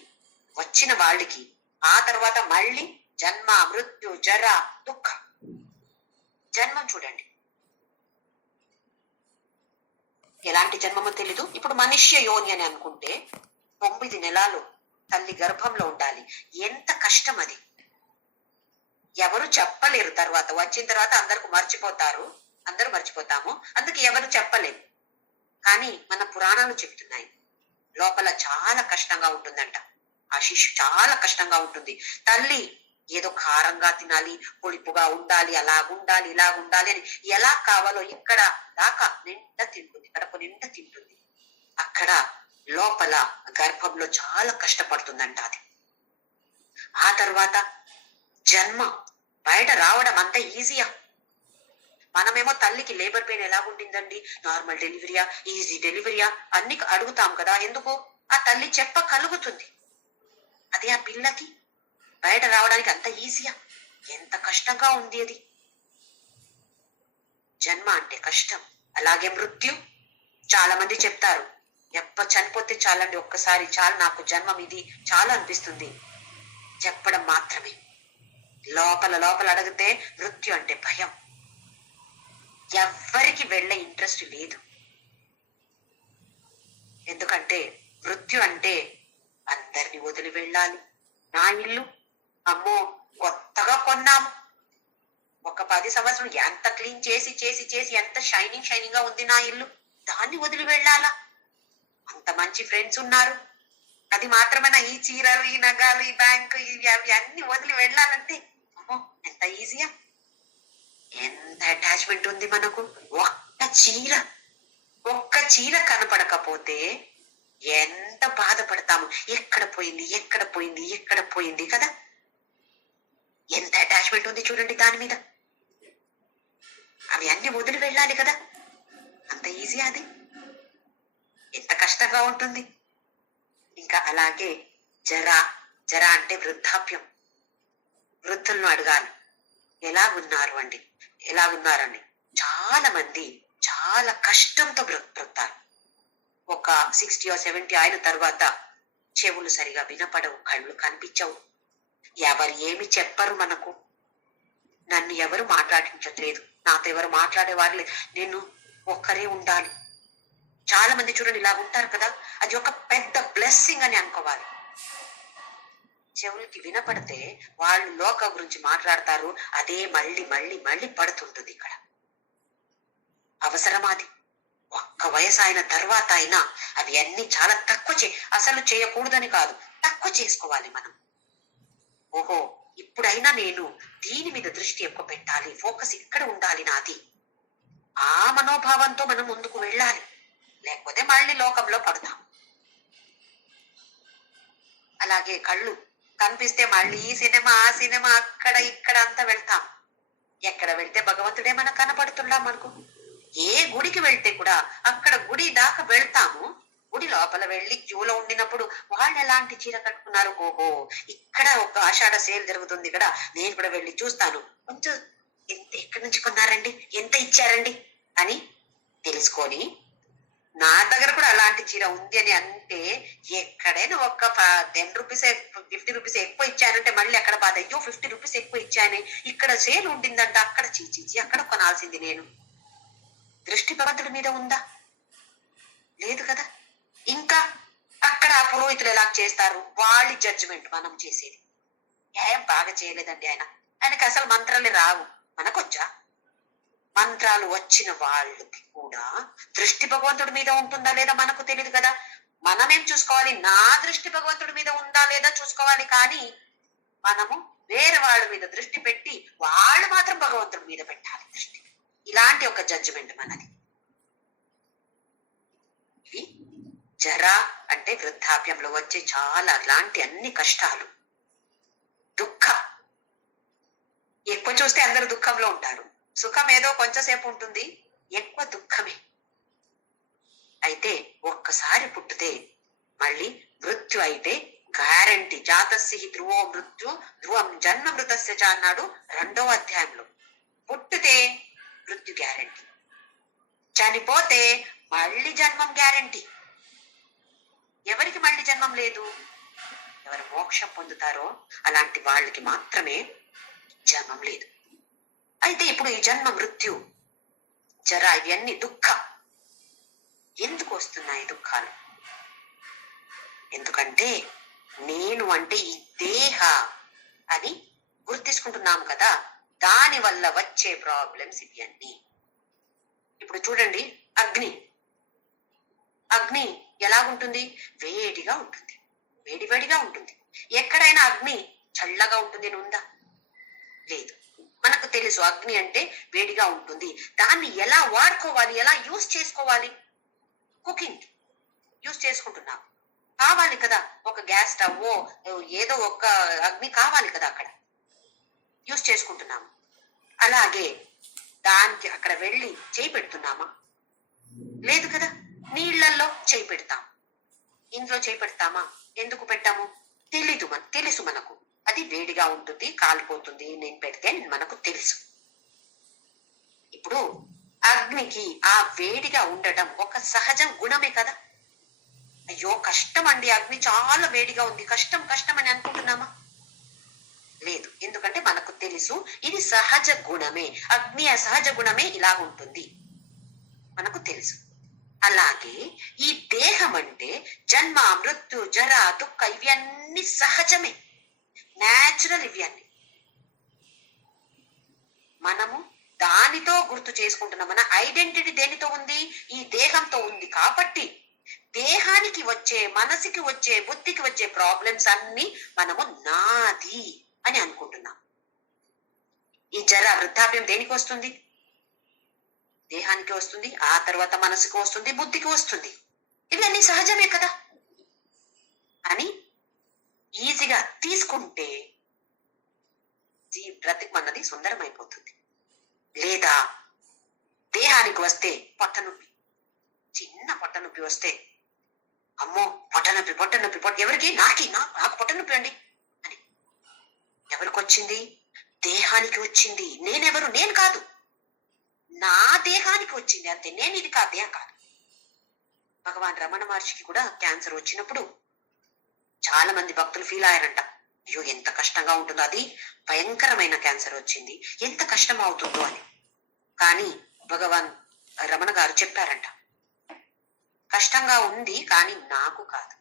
వచ్చిన వాళ్ళకి ఆ తర్వాత మళ్ళీ జన్మ మృత్యు జర దుఃఖ. జన్మం చూడండి, ఎలాంటి జన్మమో తెలీదు. ఇప్పుడు మనుష్య యోని అని అనుకుంటే 9 నెలలు తల్లి గర్భంలో ఉండాలి. ఎంత కష్టం అది, ఎవరు చెప్పలేరు. తర్వాత వచ్చిన తర్వాత అందరికి మర్చిపోతారు, అందరూ మర్చిపోతాము, అందుకే ఎవరు చెప్పలేరు. కానీ మన పురాణాలు చెప్తున్నాయి లోపల చాలా కష్టంగా ఉంటుందంట. ఆ శిశు చాలా కష్టంగా ఉంటుంది. తల్లి ఏదో కారంగా తినాలి, పులుపుగా ఉండాలి, అలాగుండాలి, ఇలాగుండాలి అని ఎలా కావాలో ఇక్కడ దాకా నిండా తింటుంది, కడప నిండా తింటుంది. అక్కడ లోపల గర్భంలో చాలా కష్టపడుతుందంట అది. ఆ తర్వాత జన్మ బయట రావడం అంత ఈజీయా? మనమేమో తల్లికి లేబర్ పెయిన్ ఎలాగుంటుందండి, నార్మల్ డెలివరీయా, ఈజీ డెలివరీయా అన్ని అడుగుతాం కదా. ఎందుకు? ఆ తల్లి చెప్పగలుగుతుంది. అదే ఆ పిల్లకి బయట రావడానికి అంత ఈజీయా? ఎంత కష్టంగా ఉంది అది. జన్మ అంటే కష్టం. అలాగే మృత్యు. చాలా మంది చెప్తారు, చనిపోతే చాలండి, ఒక్కసారి చాలు, నాకు జన్మం ఇది చాలా అనిపిస్తుంది. చెప్పడం మాత్రమే. లోపల లోపల అడిగితే మృత్యు అంటే భయం. ఎవ్వరికి వెళ్ళే ఇంట్రెస్ట్ లేదు. ఎందుకంటే మృత్యు అంటే అందరిని వదిలి వెళ్ళాలి. నా ఇల్లు, అమ్మో కొత్తగా కొన్నాము, ఒక 10 సంవత్సరం ఎంత క్లీన్ చేసి చేసి చేసి ఎంత షైనింగ్ గా ఉంది నా ఇల్లు, దాన్ని వదిలి వెళ్ళాలా? అంత మంచి ఫ్రెండ్స్ ఉన్నారు, అది మాత్రమేనా? ఈ చీరలు, ఈ నగాలు, ఈ బ్యాంకు, ఇవి అవి అన్ని వదిలి వెళ్ళాలంటే అమ్మో ఎంత ఈజీయా? ఎంత అటాచ్మెంట్ ఉంది మనకు. ఒక్క చీర కనపడకపోతే ఎంత బాధపడతాము. ఎక్కడ పోయింది, ఎక్కడ పోయింది, ఎక్కడ పోయింది కదా. ఎంత అటాచ్మెంట్ ఉంది చూడండి దాని మీద. అవి అన్ని వదిలి వెళ్ళాలి కదా. అంత ఈజీ అది? ఎంత కష్టంగా ఉంటుంది. ఇంకా అలాగే జర అంటే వృద్ధాప్యం. వృద్ధులను అడగాలి ఎలా ఉన్నారని. చాలా మంది చాలా కష్టంతో బ్రతుకుతారు. ఒక 60 or 70 అయిన తర్వాత చెవులు సరిగా వినపడవు, కళ్ళు కనిపించవు, ఎవరు ఏమి చెప్పరు మనకు. నన్ను ఎవరు మాట్లాడించట్లేదు, నాతో ఎవరు మాట్లాడేవారు లేదు, నేను ఒక్కరే ఉండాలి. చాలా మంది చూడండి ఇలా ఉంటారు కదా. అది ఒక పెద్ద బ్లెస్సింగ్ అని అనుకోవాలి. చెవులకి వినపడితే వాళ్ళు లోక గురించి మాట్లాడతారు, అదే మళ్ళీ మళ్ళీ మళ్ళీ పడుతుంటుంది ఇక్కడ. అవసరమాది. ఒక్క వయసు అయిన తర్వాత అయినా అవి అన్ని చాలా అసలు చేయకూడదని కాదు, తక్కువ చేసుకోవాలి మనం. ఓహో ఇప్పుడైనా నేను దీని మీద దృష్టి ఎక్కువ పెట్టాలి, ఫోకస్ ఇక్కడ ఉండాలి నాది, ఆ మనోభావంతో మనం ముందుకు వెళ్ళాలి. లేకపోతే మళ్ళీ లోకంలో పడతాం. అలాగే కళ్ళు కనిపిస్తే మళ్ళీ సినిమా అక్కడ ఇక్కడ అంతా వెళ్తాం. ఎక్కడ వెళ్తే భగవంతుడే మనకు కనపడుతున్నా మనకు. ఏ గుడికి వెళ్తే కూడా అక్కడ గుడి దాకా వెళ్తాము. గుడి లోపల వెళ్ళి క్యూలో ఉండినప్పుడు వాళ్ళు ఎలాంటి చీర కట్టుకున్నారు, ఓహో ఇక్కడ ఒక ఆషాఢ సేల్ జరుగుతుంది కదా, నేను కూడా వెళ్ళి చూస్తాను, కొంచెం ఎక్కడి నుంచి కొన్నారండి, ఎంత ఇచ్చారండి అని తెలుసుకొని, నా దగ్గర కూడా అలాంటి చీర ఉంది అని అంటే ఎక్కడైనా ఒక 10 రూపీస్ 50 రూపీస్ ఎక్కువ ఇచ్చానంటే మళ్ళీ అక్కడ బాధ, అయ్యో 50 రూపీస్ ఎక్కువ ఇచ్చానే, ఇక్కడ సేల్ ఉండిందంట, అక్కడ చీచి అక్కడ కొనాల్సింది నేను. దృష్టి భగవంతుడి మీద ఉందా? లేదు కదా. ఇంకా అక్కడ పురోహితులు ఎలా చేస్తారు, వాళ్ళ జడ్జిమెంట్ మనం చేసేది. ఏం బాగా చేయలేదండి ఆయనకి అసలు మంత్రాలే రావు, మనకొచ్చా? మంత్రాలు వచ్చిన వాళ్ళకి కూడా దృష్టి భగవంతుడి మీద ఉంటుందా లేదా మనకు తెలియదు కదా. మనమేం చూసుకోవాలి, నా దృష్టి భగవంతుడి మీద ఉందా లేదా చూసుకోవాలి. కానీ మనము వేరే వాళ్ళ మీద దృష్టి పెట్టి వాళ్ళు మాత్రం భగవంతుడి మీద పెట్టాలి దృష్టి. ఇలాంటి ఒక జడ్జిమెంట్ మనది. ఇవి జరా అంటే వృద్ధాప్యంలో వచ్చే చాలా అలాంటి అన్ని కష్టాలు. దుఃఖం ఎక్కువ చూస్తే అందరూ దుఃఖంలో ఉంటారు. సుఖం ఏదో కొంచెంసేపు ఉంటుంది, ఎక్కువ దుఃఖమే. అయితే ఒక్కసారి పుట్టితే మళ్ళీ మృత్యు అయితే గ్యారంటీ. జాతస్య ధ్రువో మృత్యు ధ్రువం జన్మ మృతస్య చ అన్నాడు 2వ అధ్యాయంలో. పుట్టితే మృత్యు గ్యారంటీ, చనిపోతే మళ్ళీ జన్మం గ్యారంటీ. ఎవరికి మళ్ళీ జన్మం లేదు? ఎవరు మోక్షం పొందుతారో అలాంటి వాళ్ళకి మాత్రమే జన్మం లేదు. అయితే ఇప్పుడు ఈ జన్మ మృత్యు జరా ఇవన్నీ దుఃఖం. ఎందుకు వస్తున్నాయి దుఃఖాలు? ఎందుకంటే నేను అంటే ఈ దేహ అని గుర్తించుకుంటున్నాం కదా, దాని వల్ల వచ్చే ప్రాబ్లమ్స్ ఇవి అన్ని. ఇప్పుడు చూడండి, అగ్ని ఎలా ఉంటుంది? వేడిగా ఉంటుంది, వేడిగా ఉంటుంది. ఎక్కడైనా అగ్ని చల్లగా ఉంటుంది ఉందా? లేదు. మనకు తెలుసు అగ్ని అంటే వేడిగా ఉంటుంది. దాన్ని ఎలా వాడుకోవాలి, ఎలా యూజ్ చేసుకోవాలి? కుకింగ్. యూజ్ చేసుకుంటున్నాం. కావాలి కదా, ఒక గ్యాస్ స్టవ్, ఏదో ఒక అగ్ని కావాలి కదా, అక్కడ యూజ్ చేసుకుంటున్నాము. అలాగే దానికి అక్కడ వెళ్ళి చేయి పెడుతున్నామా? లేదు కదా. నీళ్లలో చేయి పెడతాం, ఇందులో చేయి పెడతామా? ఎందుకు పెట్టాము? తెలుసు మనకు అది వేడిగా ఉంటుంది, కాలిపోతుంది నేను పెడితే మనకు తెలుసు. ఇప్పుడు అగ్నికి ఆ వేడిగా ఉండటం ఒక సహజ గుణమే కదా. అయ్యో కష్టం అండి, అగ్ని చాలా వేడిగా ఉంది, కష్టం కష్టం అని అనుకుంటున్నామా? లేదు. ఎందుకంటే మనకు తెలుసు ఇది సహజ గుణమే, అగ్ని సహజ గుణమే ఇలా ఉంటుంది, మనకు తెలుసు. అలాగే ఈ దేహం అంటే జన్మ, మృత్యు, జర, దుఃఖ ఇవన్నీ సహజమే, న్యాచురల్ ఇవన్నీ. మనము దానితో గుర్తు చేసుకుంటున్నాం. మన ఐడెంటిటీ దేనితో ఉంది? ఈ దేహంతో ఉంది. కాబట్టి దేహానికి వచ్చే, మనసుకి వచ్చే, బుద్ధికి వచ్చే ప్రాబ్లమ్స్ అన్ని మనము నాది అని అనుకుంటున్నాం. ఈ జర, వృద్ధాప్యం దేనికి వస్తుంది? దేహానికి వస్తుంది, ఆ తర్వాత మనసుకు వస్తుంది, బుద్ధికి వస్తుంది. ఇవన్నీ సహజమే కదా అని ఈజీగా తీసుకుంటే బ్రతికమన్నది సుందరమైపోతుంది. లేదా దేహానికి వస్తే పొట్టనొప్పి, చిన్న పొట్టనొప్పి వస్తే అమ్మో పొట్టనొప్పి పొట్టనొప్పి పొట్ట ఎవరికి? నాకు పొట్టనొప్పి అండి అని. ఎవరికి వచ్చింది? దేహానికి వచ్చింది. నేనెవరు? నేను కాదు, నా దేహానికి వచ్చింది అంతే. నేను ఇది కాదు, దేహం కాదు. భగవాన్ రమణ మహర్షికి కూడా క్యాన్సర్ వచ్చినప్పుడు చాలా మంది భక్తులు ఫీల్ అయ్యారంట. అయ్యో ఎంత కష్టంగా ఉంటుందో, అది భయంకరమైన క్యాన్సర్ వచ్చింది, ఎంత కష్టం అవుతుందో అని. కానీ భగవాన్ రమణ గారు చెప్పారంట, కష్టంగా ఉంది కానీ నాకు కాదు,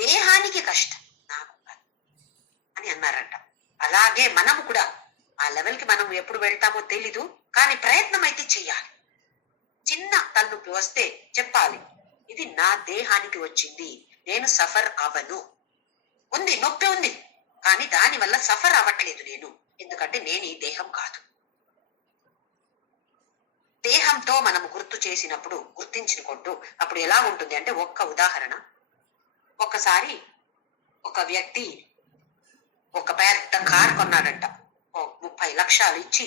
దేహానికి కష్టం, నాకు కాదు అని అన్నారంట. అలాగే మనము కూడా ఆ లెవెల్కి మనం ఎప్పుడు వెళ్తామో తెలీదు, కానీ ప్రయత్నం అయితే చెయ్యాలి. చిన్న తలనొప్పి వస్తే చెప్పాలి, ఇది నా దేహానికి వచ్చింది, నేను సఫర్ అవ్వను. ఉంది, నొప్పి ఉంది, కానీ దాని వల్ల సఫర్ అవ్వట్లేదు నేను, ఎందుకంటే నేను ఈ దేహం కాదు. దేహంతో మనం గుర్తు చేసినప్పుడు, గుర్తించుకుంటూ అప్పుడు ఎలా ఉంటుంది అంటే, ఒక్క ఉదాహరణ. ఒకసారి ఒక వ్యక్తి ఒక పెద్ద కార్ కొన్నాడంట. 30 లక్షలు ఇచ్చి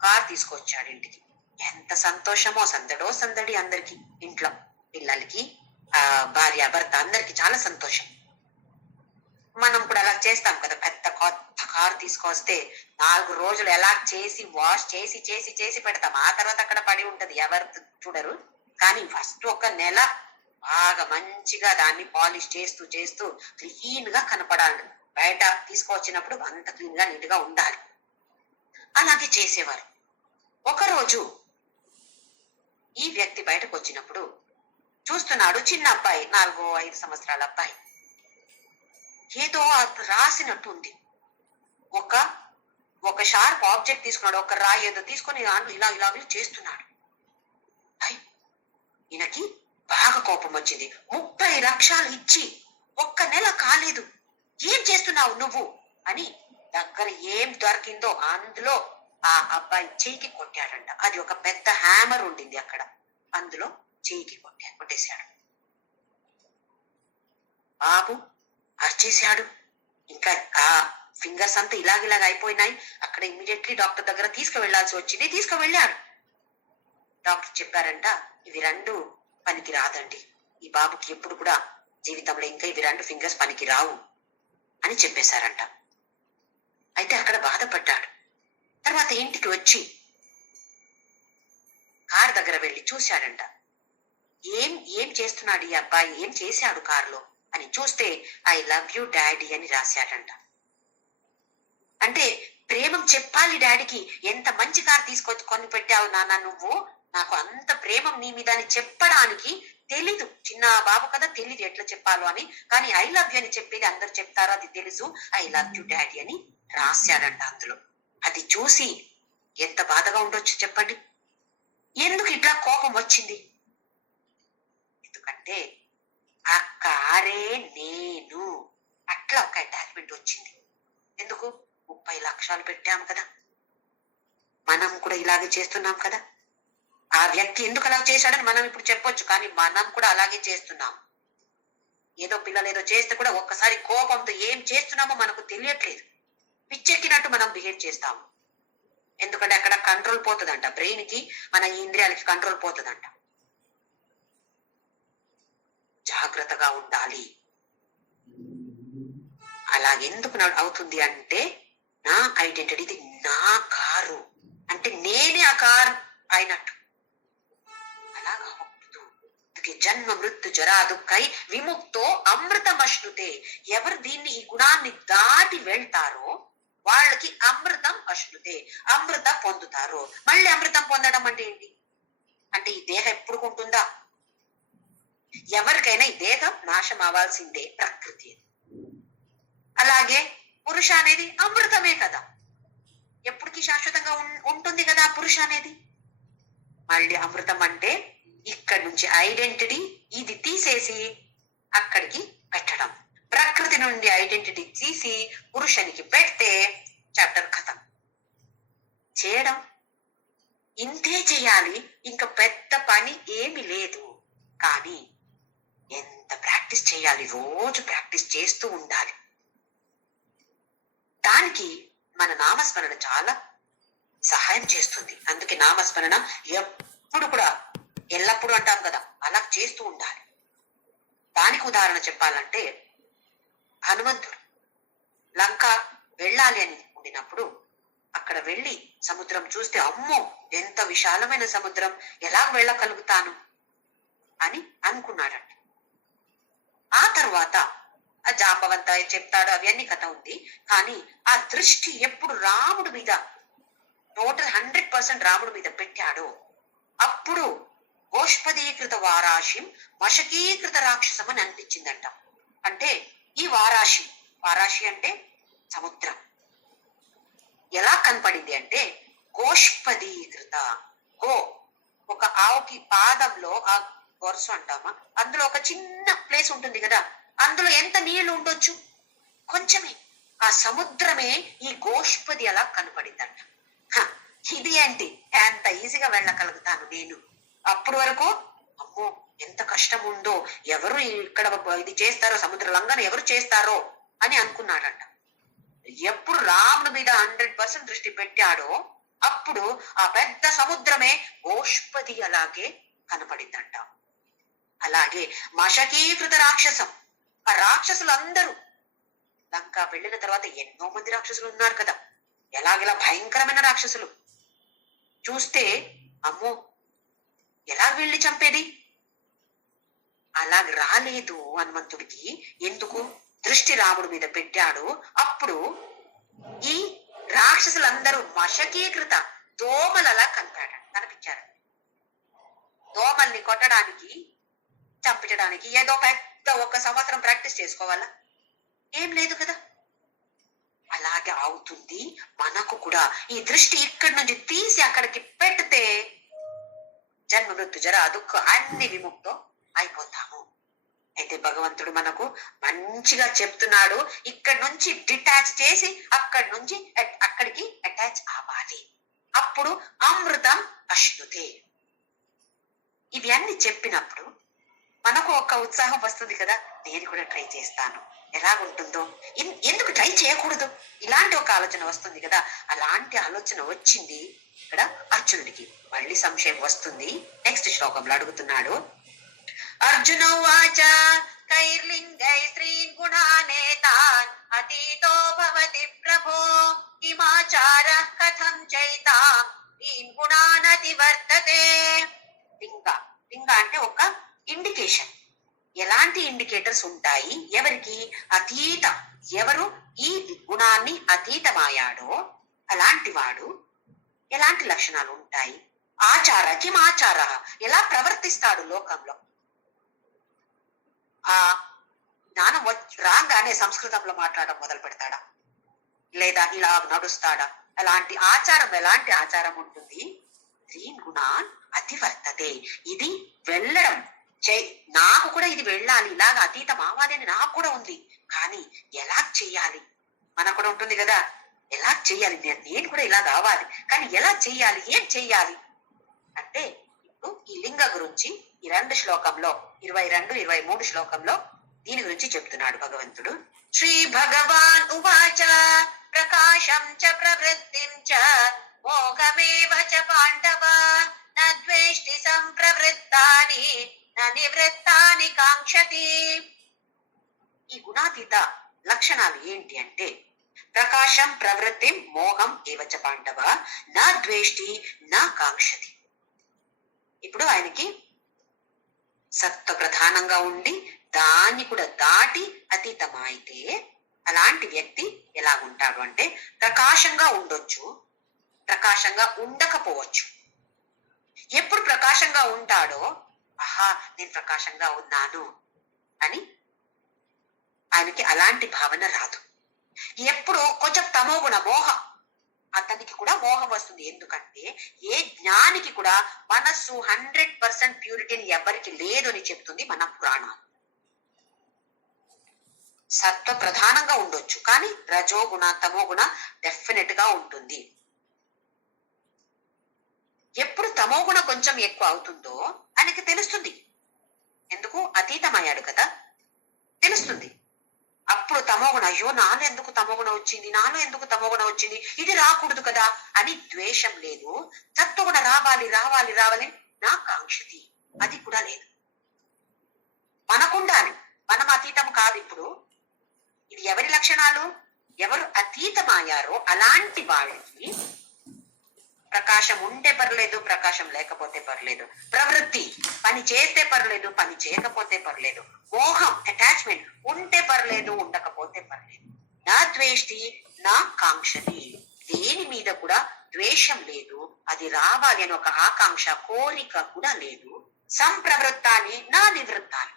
కార్ తీసుకొచ్చాడు ఇంటికి. ఎంత సంతోషమో, సందడో సందడి అందరికి, ఇంట్లో పిల్లలకి, భార్య భర్త అందరికి చాలా సంతోషం. మనం కూడా అలా చేస్తాం కదా, పెద్ద కొత్త కారు తీసుకొస్తే 4 రోజులు ఎలా చేసి వాష్ చేసి చేసి చేసి పెడతాం, ఆ తర్వాత అక్కడ పడి ఉంటది, ఎవరు చూడరు. కానీ ఫస్ట్ ఒక నెల బాగా మంచిగా దాన్ని పాలిష్ చేస్తూ చేస్తూ క్లీన్ గా కనపడాలి. బయట తీసుకొచ్చినప్పుడు అంత క్లీన్ గా నీట్ గా ఉండాలి. అలాగే చేసేవారు. ఒకరోజు ఈ వ్యక్తి బయటకు వచ్చినప్పుడు చూస్తున్నాడు, చిన్న అబ్బాయి, 4-5 సంవత్సరాల అబ్బాయి, ఏదో రాసినట్టు ఉంది. ఒక షార్ప్ ఆబ్జెక్ట్ తీసుకున్నాడు, ఒక రాయి ఏదో తీసుకొని ఇలా ఇలా చేస్తున్నాడు. ఈయనకి బాగా కోపం వచ్చింది. 30 లక్షలు ఇచ్చి ఒక్క నెల కాలేదు, ఏం చేస్తున్నావు నువ్వు అని దగ్గర ఏం దొరికిందో అందులో ఆ అబ్బాయి చేయికి కొట్టాడంట. అది ఒక పెద్ద హ్యామర్ ఉండింది అక్కడ, అందులో చేయికి కొట్టేశాడు. బాబు అరిచేశాడు. ఇంకా ఆ ఫింగర్స్ అంతా ఇలాగ అయిపోయినాయి. అక్కడ ఇమ్మీడియట్లీ డాక్టర్ దగ్గర తీసుకువెళ్లాల్సి వచ్చింది. తీసుకువెళ్ళాడు. డాక్టర్ చెప్పారంట, ఇవి 2 పనికి రాదండి, ఈ బాబుకి ఎప్పుడు కూడా జీవితంలో ఇంకా ఇవి 2 ఫింగర్స్ పనికి రావు అని చెప్పేశారంట. అయితే అక్కడ బాధపడ్డాడు. తర్వాత ఇంటికి వచ్చి కార్ దగ్గర వెళ్ళి చూశాడంట. ఏం చేస్తున్నాడు ఈ అబ్బాయి, ఏం చేశాడు కారులో అని చూస్తే ఐ లవ్ యూ డాడీ అని రాశాడంట. అంటే ప్రేమం చెప్పాలి డాడీకి, ఎంత మంచి కారు తీసుకొచ్చి కొని పెట్టావు నాన్న నువ్వు, నాకు అంత ప్రేమం నీ మీద అని చెప్పడానికి తెలీదు. చిన్న బాబు కదా, తెలీదు ఎట్లా చెప్పాలో అని. కానీ ఐ లవ్ యూ అని చెప్పేది అందరు చెప్తారో అది తెలుసు. ఐ లవ్ యూ డాడీ అని రాశాడంట అందులో. అది చూసి ఎంత బాధగా ఉండొచ్చు చెప్పండి. ఎందుకు ఇట్లా కోపం వచ్చింది? ఎందుకంటే ఆ కారే నేను, అట్లా ఒక అటాచ్మెంట్ వచ్చింది. ఎందుకు? 30 లక్షలు పెట్టాము కదా, మనం కూడా ఇలాగే చేస్తున్నాం కదా. ఆ వ్యక్తి ఎందుకు అలా చేశాడని మనం ఇప్పుడు చెప్పొచ్చు, కానీ మనం కూడా అలాగే చేస్తున్నాం. ఏదో పిల్లలు ఏదో చేస్తే కూడా ఒక్కసారి కోపంతో ఏం చేస్తున్నామో మనకు తెలియట్లేదు, పిచ్చెక్కినట్టు మనం బిహేవ్ చేస్తాము. ఎందుకంటే అక్కడ కంట్రోల్ పోతుందంట, బ్రెయిన్ కి మన ఇంద్రియాలకి కంట్రోల్ పోతుందంట. జాగ్రత్తగా ఉండాలి. అలాగెందుకు అవుతుంది అంటే, నా ఐడెంటిటీ, ఇది నా కారు అంటే నేనే ఆ కారు అయినట్టు. అలాగా జన్మ మృత్యు జరా దుఃఖై విముక్తో అమృతమశ్నుతే. ఎవరు దీన్ని ఈ గుణాన్ని దాటి వెళ్తారో వాళ్ళకి అమృతం అశ్నుతే, అమృతం పొందుతారు. మళ్ళీ అమృతం పొందడం అంటే ఏంటి అంటే, ఈ దేహం ఎప్పుడు ఉంటుందా? ఎవరికైనా ఈ దేహం నాశం అవ్వాల్సిందే, ప్రకృతి. అలాగే పురుష అనేది అమృతమే కదా, ఎప్పటికీ శాశ్వతంగా ఉంటుంది కదా పురుష అనేది. మళ్ళీ అమృతం అంటే ఇక్కడి నుంచి ఐడెంటిటీ ఇది తీసేసి అక్కడికి పెట్టడం, ప్రకృతి నుండి ఐడెంటిటీ తీసి పురుషునికి పెడితే చాప్టర్ ఖతం. చేయడం ఇంతే చేయాలి, ఇంకా పెద్ద పని ఏమి లేదు. కానీ ఎంత ప్రాక్టీస్ చేయాలి, రోజు ప్రాక్టీస్ చేస్తూ ఉండాలి. దానికి మన నామస్మరణ చాలా సహాయం చేస్తుంది. అందుకే నామస్మరణ ఎప్పుడు కూడా, ఎల్లప్పుడూ అంటాం కదా, అలా చేస్తూ ఉండాలి. దానికి ఉదాహరణ చెప్పాలంటే, హనుమంతుడు లంక వెళ్ళాలి అని ఉండినప్పుడు అక్కడ వెళ్ళి సముద్రం చూస్తే, అమ్మో ఎంత విశాలమైన సముద్రం, ఎలా వెళ్ళగలుగుతాను అని అనుకున్నాడంట. ఆ తర్వాత ఆ జాంబవంత చెప్తాడు, అవన్నీ కథ ఉంది. కానీ ఆ దృష్టి ఎప్పుడు రాముడి మీద, టోటల్ 100% రాముడి మీద పెట్టాడో అప్పుడు గోష్పదీకృత వారాశిం మశకీకృత రాక్షసం అని అనిపించిందంట. అంటే ఈ వారాశి, వారాశి అంటే సముద్రం, ఎలా కనపడింది అంటే గోష్పదీకృత. గో ఒక ఆవుకి పాదంలో ఆ గొరసు అంటామా, అందులో ఒక చిన్న ప్లేస్ ఉంటుంది కదా, అందులో ఎంత నీళ్లు ఉండొచ్చు, కొంచెమే. ఆ సముద్రమే ఈ గోష్పది అలా కనపడిందంట. ఇది ఏంటి, ఎంత ఈజీగా వెళ్ళగలుగుతాను నేను, అప్పుడు వరకు అమ్మో ఎంత కష్టం ఉందో, ఎవరు ఇక్కడ ఇది చేస్తారో, సముద్ర లంఘన ఎవరు చేస్తారో అని అనుకున్నాడంట. ఎప్పుడు రాముడి మీద 100% దృష్టి పెట్టాడో అప్పుడు ఆ పెద్ద సముద్రమే గోష్పది అలాగే కనపడిందంట. అలాగే మశకీకృత రాక్షసం, ఆ రాక్షసులందరూ లంక వెళ్ళిన తర్వాత ఎన్నో మంది రాక్షసులు ఉన్నారు కదా, ఎలాగెలా భయంకరమైన రాక్షసులు చూస్తే అమ్మో ఎలా వెళ్ళి చంపేది, అలాగ రాలేదు హనుమంతుడికి. ఎందుకు దృష్టి రాముడి మీద పెట్టాడు. అప్పుడు ఈ రాక్షసులందరూ మశకీకృత దోమలలా కనిపించారు. దోమల్ని కొట్టడానికి, చంపించడానికి ఏదో పెద్ద 1 సంవత్సరం ప్రాక్టీస్ చేసుకోవాలా, ఏం లేదు కదా. అలాగే అవుతుంది మనకు కూడా. ఈ దృష్టి ఇక్కడి నుంచి తీసి అక్కడికి పెడితే జన్మ మృత్యు జర దుఃఖం అన్ని విముక్తం అయిపోతాము. అయితే భగవంతుడు మనకు మంచిగా చెప్తున్నాడు, ఇక్కడి నుంచి డిటాచ్ చేసి అక్కడి నుంచి అక్కడికి అటాచ్ అవ్వాలి, అప్పుడు అమృతం అశ్నుతే. ఇవి అన్ని చెప్పినప్పుడు మనకు ఒక ఉత్సాహం వస్తుంది కదా, నేను కూడా ట్రై చేస్తాను, ఎలాగుంటుందో, ఎందుకు ట్రై చేయకూడదు, ఇలాంటి ఒక ఆలోచన వస్తుంది కదా. అలాంటి ఆలోచన వచ్చింది ఇక్కడ అర్జునుడికి. మళ్ళీ సంశయం వస్తుంది. నెక్స్ట్ శ్లోకంలో అడుగుతున్నాడు, అర్జున వాచ కైర్లింగై స్త్రీన్ గుణానేతాన్ అతీతో భవతి ప్రభో హిమాచార కథం చైతాం తీన్ గుణానతి వర్తతే. లింగ, లింగ అంటే ఒక ఇండికేషన్. ఎలాంటి ఇండికేటర్స్ ఉంటాయి ఎవరికి? అతీత, ఎవరు ఈ గుణాన్ని అతీతమయ్యాడో అలాంటి వాడు ఎలాంటి లక్షణాలు ఉంటాయి. ఆచార కిం ఆచార, ఎలా ప్రవర్తిస్తాడు లోకంలో. ఆ జ్ఞానం రాగానే సంస్కృతంలో మాట్లాడడం మొదలు పెడతాడా, లేదా ఇలా నడుస్తాడా? అలాంటి ఆచారం, ఎలాంటి ఆచారం ఉంటుంది? త్రీన్ గుణాన్ అతివర్తతే, ఇది వెళ్ళడం, నాకు కూడా ఇది వెళ్ళాలి, ఇలాగ అతీతం అవ్వాలి అని నాకు కూడా ఉంది, కానీ ఎలా చెయ్యాలి? మనకు కూడా ఉంటుంది కదా, ఎలా చెయ్యాలి, నేను కూడా ఇలా కావాలి, కానీ ఎలా చెయ్యాలి, ఏం చెయ్యాలి అంటే ఇప్పుడు ఈ లింగ గురించి ఈ 2 శ్లోకంలో 22, 23 శ్లోకంలో దీని గురించి చెప్తున్నాడు భగవంతుడు. శ్రీ భగవాన్ ఉవాచ ప్రకాశం చ ప్రవృత్తిం చ మోహమేవ చ పాండవ న ద్వేష్టి సంప్రవృత్తాని న నివృత్తాని కాంక్షతి. ఈ గుణాతీత లక్షణాలు ఏంటి అంటే ప్రకాశం ప్రవృత్తి మోహం ఏవచ పాండవ నా ద్వేష్టి నా కాంక్షతి. ఇప్పుడు ఆయనకి సత్వ ప్రధానంగా ఉండి దాన్ని కూడా దాటి అతీతమైతే అలాంటి వ్యక్తి ఎలా ఉంటాడు అంటే ప్రకాశంగా ఉండొచ్చు, ప్రకాశంగా ఉండకపోవచ్చు. ఎప్పుడు ప్రకాశంగా ఉంటాడో ఆహా నేను ప్రకాశంగా ఉన్నాను అని ఆయనకి అలాంటి భావన రాదు. ఎప్పుడు కొంచెం తమోగుణ మోహం, అతనికి కూడా మోహం వస్తుంది. ఎందుకంటే ఏ జ్ఞానికి కూడా మనస్సు 100% ప్యూరిటీని ఎవరికి లేదు అని చెప్తుంది మన పురాణం. సత్వ ప్రధానంగా ఉండొచ్చు, కానీ రజోగుణ తమోగుణ డెఫినెట్ గా ఉంటుంది. ఎప్పుడు తమోగుణ కొంచెం ఎక్కువ అవుతుందో ఆయనకి తెలుస్తుంది. ఎందుకు అతీతమయ్యాడు కదా, తెలుస్తుంది. అప్పుడు తమోగుణ అయ్యో నాలో ఎందుకు తమోగుణ వచ్చింది, నాలో ఎందుకు తమోగుణ వచ్చింది, ఇది రాకూడదు కదా అని ద్వేషం లేదు. సత్వగుణ రావాలి రావాలి రావాలి నా కాంక్షతి అది కూడా లేదు. మనకుండాలి, మనం అతీతం కాదు. ఇప్పుడు ఇది ఎవరి లక్షణాలు, ఎవరు అతీతమయ్యారో అలాంటి వాళ్ళకి ప్రకాశం ఉంటే పర్లేదు, ప్రకాశం లేకపోతే పర్లేదు, ప్రవృత్తి పని చేస్తే పర్లేదు, పని చేయకపోతే పర్లేదు, మోహం అటాచ్మెంట్ ఉంటే పర్లేదు, ఉండకపోతే పర్లేదు, నా ద్వేష్టి నా కాంక్షతి దేని మీద కూడా ద్వేషం లేదు, అది రావాలి అని ఒక ఆకాంక్ష కోరిక కూడా లేదు. సంప్రవృత్తాన్ని నా నివృత్తాన్ని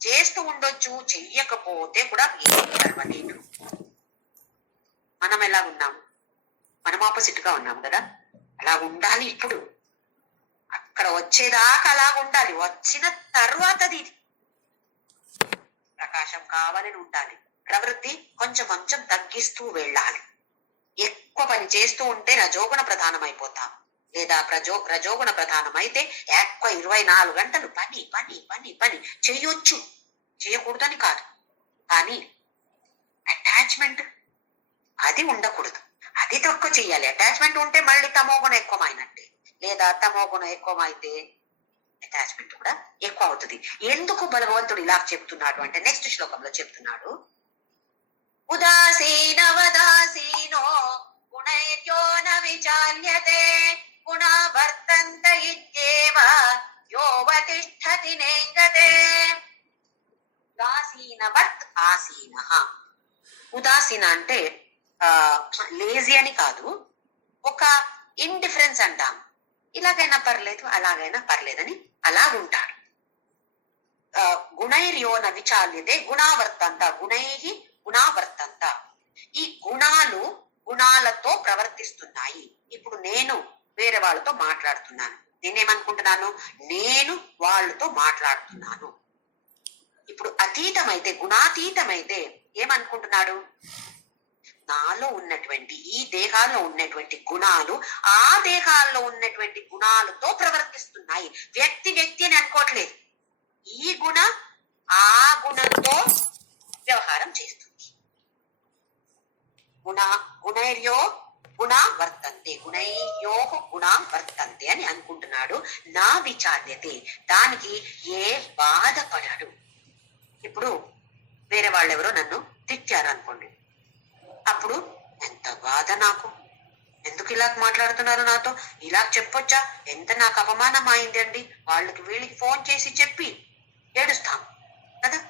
చేస్తూ ఉండొచ్చు, చెయ్యకపోతే కూడా ఏం పర్వాలేదు. మనం ఎలా ఉన్నాము, మనం ఆపోజిట్ గా ఉన్నాం కదా, అలా ఉండాలి. ఇప్పుడు అక్కడ వచ్చేదాకా అలా ఉండాలి, వచ్చిన తర్వాతది ప్రకాశం కావాలని ఉండాలి. ప్రవృత్తి కొంచెం కొంచెం తగ్గిస్తూ వెళ్ళాలి. ఎక్కువ పని చేస్తూ ఉంటే రజోగుణ ప్రధానం అయిపోతాం, లేదా రజోగుణ ప్రధానం అయితే ఎక్కువ 24 గంటలు పని పని పని పని చేయొచ్చు, చేయకూడదని కాదు, కానీ అటాచ్మెంట్ అది ఉండకూడదు, అది తక్కువ చెయ్యాలి. అటాచ్మెంట్ ఉంటే మళ్ళీ తమోగుణ ఎక్కువమైనట్టే, లేదా తమోగుణ ఎక్కువమైతే అటాచ్మెంట్ కూడా ఎక్కువ అవుతుంది. ఎందుకు భగవంతుడు ఇలా చెప్తున్నాడు అంటే నెక్స్ట్ శ్లోకంలో చెప్తున్నాడు, ఉదాసీనవదాసీనో గుణైర్యో న విచాల్యతే గుణా వర్తంత ఇత్యేవ యోవతిష్ఠతి నేంగతే. ఉదాసీనవత్ ఆసీనః. ఉదాసీన అంటే లేజీ అని కాదు, ఒక ఇండిఫరెన్స్ అంటాం, ఇలాగైనా పర్లేదు అలాగైనా పర్లేదని అలాగుంటాడు. గుణైర్యోన విచాల్యతే గుణావర్తంత గుణై గుణావర్తంత. ఈ గుణాలు గుణాలతో ప్రవర్తిస్తున్నాయి. ఇప్పుడు నేను వేరే వాళ్ళతో మాట్లాడుతున్నాను, నేనేమనుకుంటున్నాను, నేను వాళ్ళతో మాట్లాడుతున్నాను. ఇప్పుడు అతీతమైతే గుణాతీతమైతే ఏమనుకుంటున్నాడు, నాలో ఉన్నటువంటి ఈ దేహాల్లో ఉన్నటువంటి గుణాలు ఆ దేహాల్లో ఉన్నటువంటి గుణాలతో ప్రవర్తిస్తున్నాయి. వ్యక్తి వ్యక్తి అని అనుకోవట్లేదు, ఈ గుణ ఆ గుణంతో వ్యవహారం చేస్తుంది. గుణైర్యో గుణ వర్తంతే గుణైర్యో గుణ వర్తంతే అని అనుకుంటున్నాడు. నా విచార్యతే దానికి ఏ బాధపడాడు. ఇప్పుడు వేరే వాళ్ళు ఎవరో నన్ను తిట్టారు అనుకోండి, అప్పుడు ఎంత బాధ నాకు, ఎందుకు ఇలా మాట్లాడుతున్నారు నాతో, ఇలా చెప్పొచ్చా, ఎంత నాకు అవమానం అయిందండి, వాళ్ళకి వీళ్ళకి ఫోన్ చేసి చెప్పి ఏడుస్తాం కదా.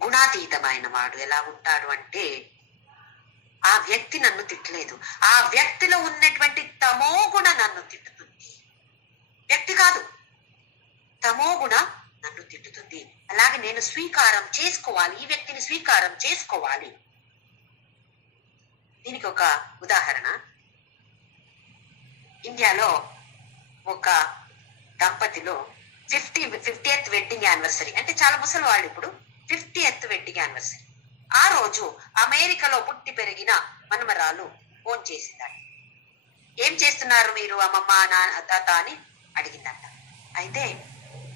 గుణాతీతమైన వాడు ఎలా ఉంటాడు అంటే ఆ వ్యక్తి నన్ను తిట్టలేదు, ఆ వ్యక్తిలో ఉన్నటువంటి తమో గుణ నన్ను తిట్టుతుంది, వ్యక్తి కాదు తమో గుణ నన్ను తిట్టుతుంది. అలాగే నేను స్వీకారం చేసుకోవాలి, ఈ వ్యక్తిని స్వీకారం చేసుకోవాలి. దీనికి ఒక ఉదాహరణ, ఇండియాలో ఒక దంపతిలో 50th వెడ్డింగ్ యానివర్సరీ, అంటే చాలా ముసలి వాళ్ళు ఇప్పుడు 50th వెడ్డింగ్ యానివర్సరీ. ఆ రోజు అమెరికాలో పుట్టి పెరిగిన మనమరాలు ఫోన్ చేసిందంట. ఏం చేస్తున్నారు మీరు అమ్మమ్మ నాన్న తాత అని అడిగిందంట. అయితే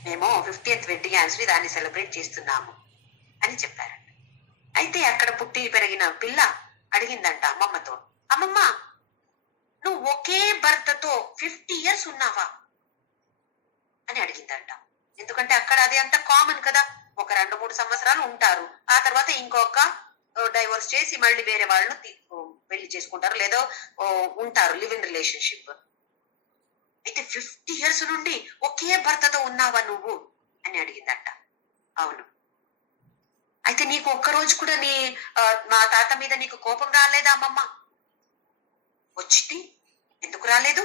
మేము 50th వెడ్డింగ్ యానివర్సరీ దాన్ని సెలబ్రేట్ చేస్తున్నాము అని చెప్పారంట. అయితే అక్కడ పుట్టి పెరిగిన పిల్ల అడిగిందంట అమ్మమ్మతో, అమ్మమ్మ నువ్వు ఒకే భర్తతో 50 years ఉన్నావా అని అడిగిందంట. ఎందుకంటే అక్కడ అది అంత కామన్ కదా, ఒక 2-3 సంవత్సరాలు ఉంటారు, ఆ తర్వాత ఇంకొక డైవోర్స్ చేసి మళ్ళీ వేరే వాళ్ళను పెళ్లి చేసుకుంటారు, లేదా ఉంటారు లివ్ ఇన్ రిలేషన్షిప్. అయితే 50 years నుండి ఒకే భర్తతో ఉన్నావా నువ్వు అని అడిగిందంట. అవును. అయితే నీకు ఒక్కరోజు కూడా మా తాత మీద నీకు కోపం రాలేదా అమ్మమ్మ? వచ్చింది. ఎందుకు రాలేదు?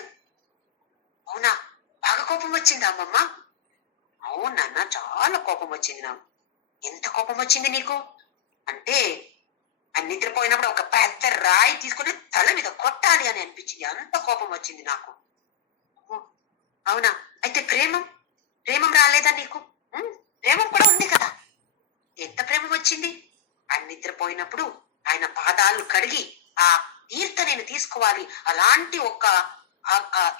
అవునా, బాగా కోపం వచ్చిందా అమ్మమ్మ? అవునన్న, చాలా కోపం వచ్చింది నాకు. ఎంత కోపం వచ్చింది నీకు అంటే, నిద్రపోయినప్పుడు ఒక పెద్ద రాయి తీసుకుని తల మీద కొట్టాలి అని అనిపించింది, అంత కోపం వచ్చింది నాకు. అవునా, అయితే ప్రేమం రాలేదా నీకు? ప్రేమం కూడా ఉంది కదా. ఎంత ప్రేమ వచ్చింది? నిద్రపోయినప్పుడు ఆయన పాదాలు కడిగి ఆ తీర్థ నేను తీసుకోవాలి, అలాంటి ఒక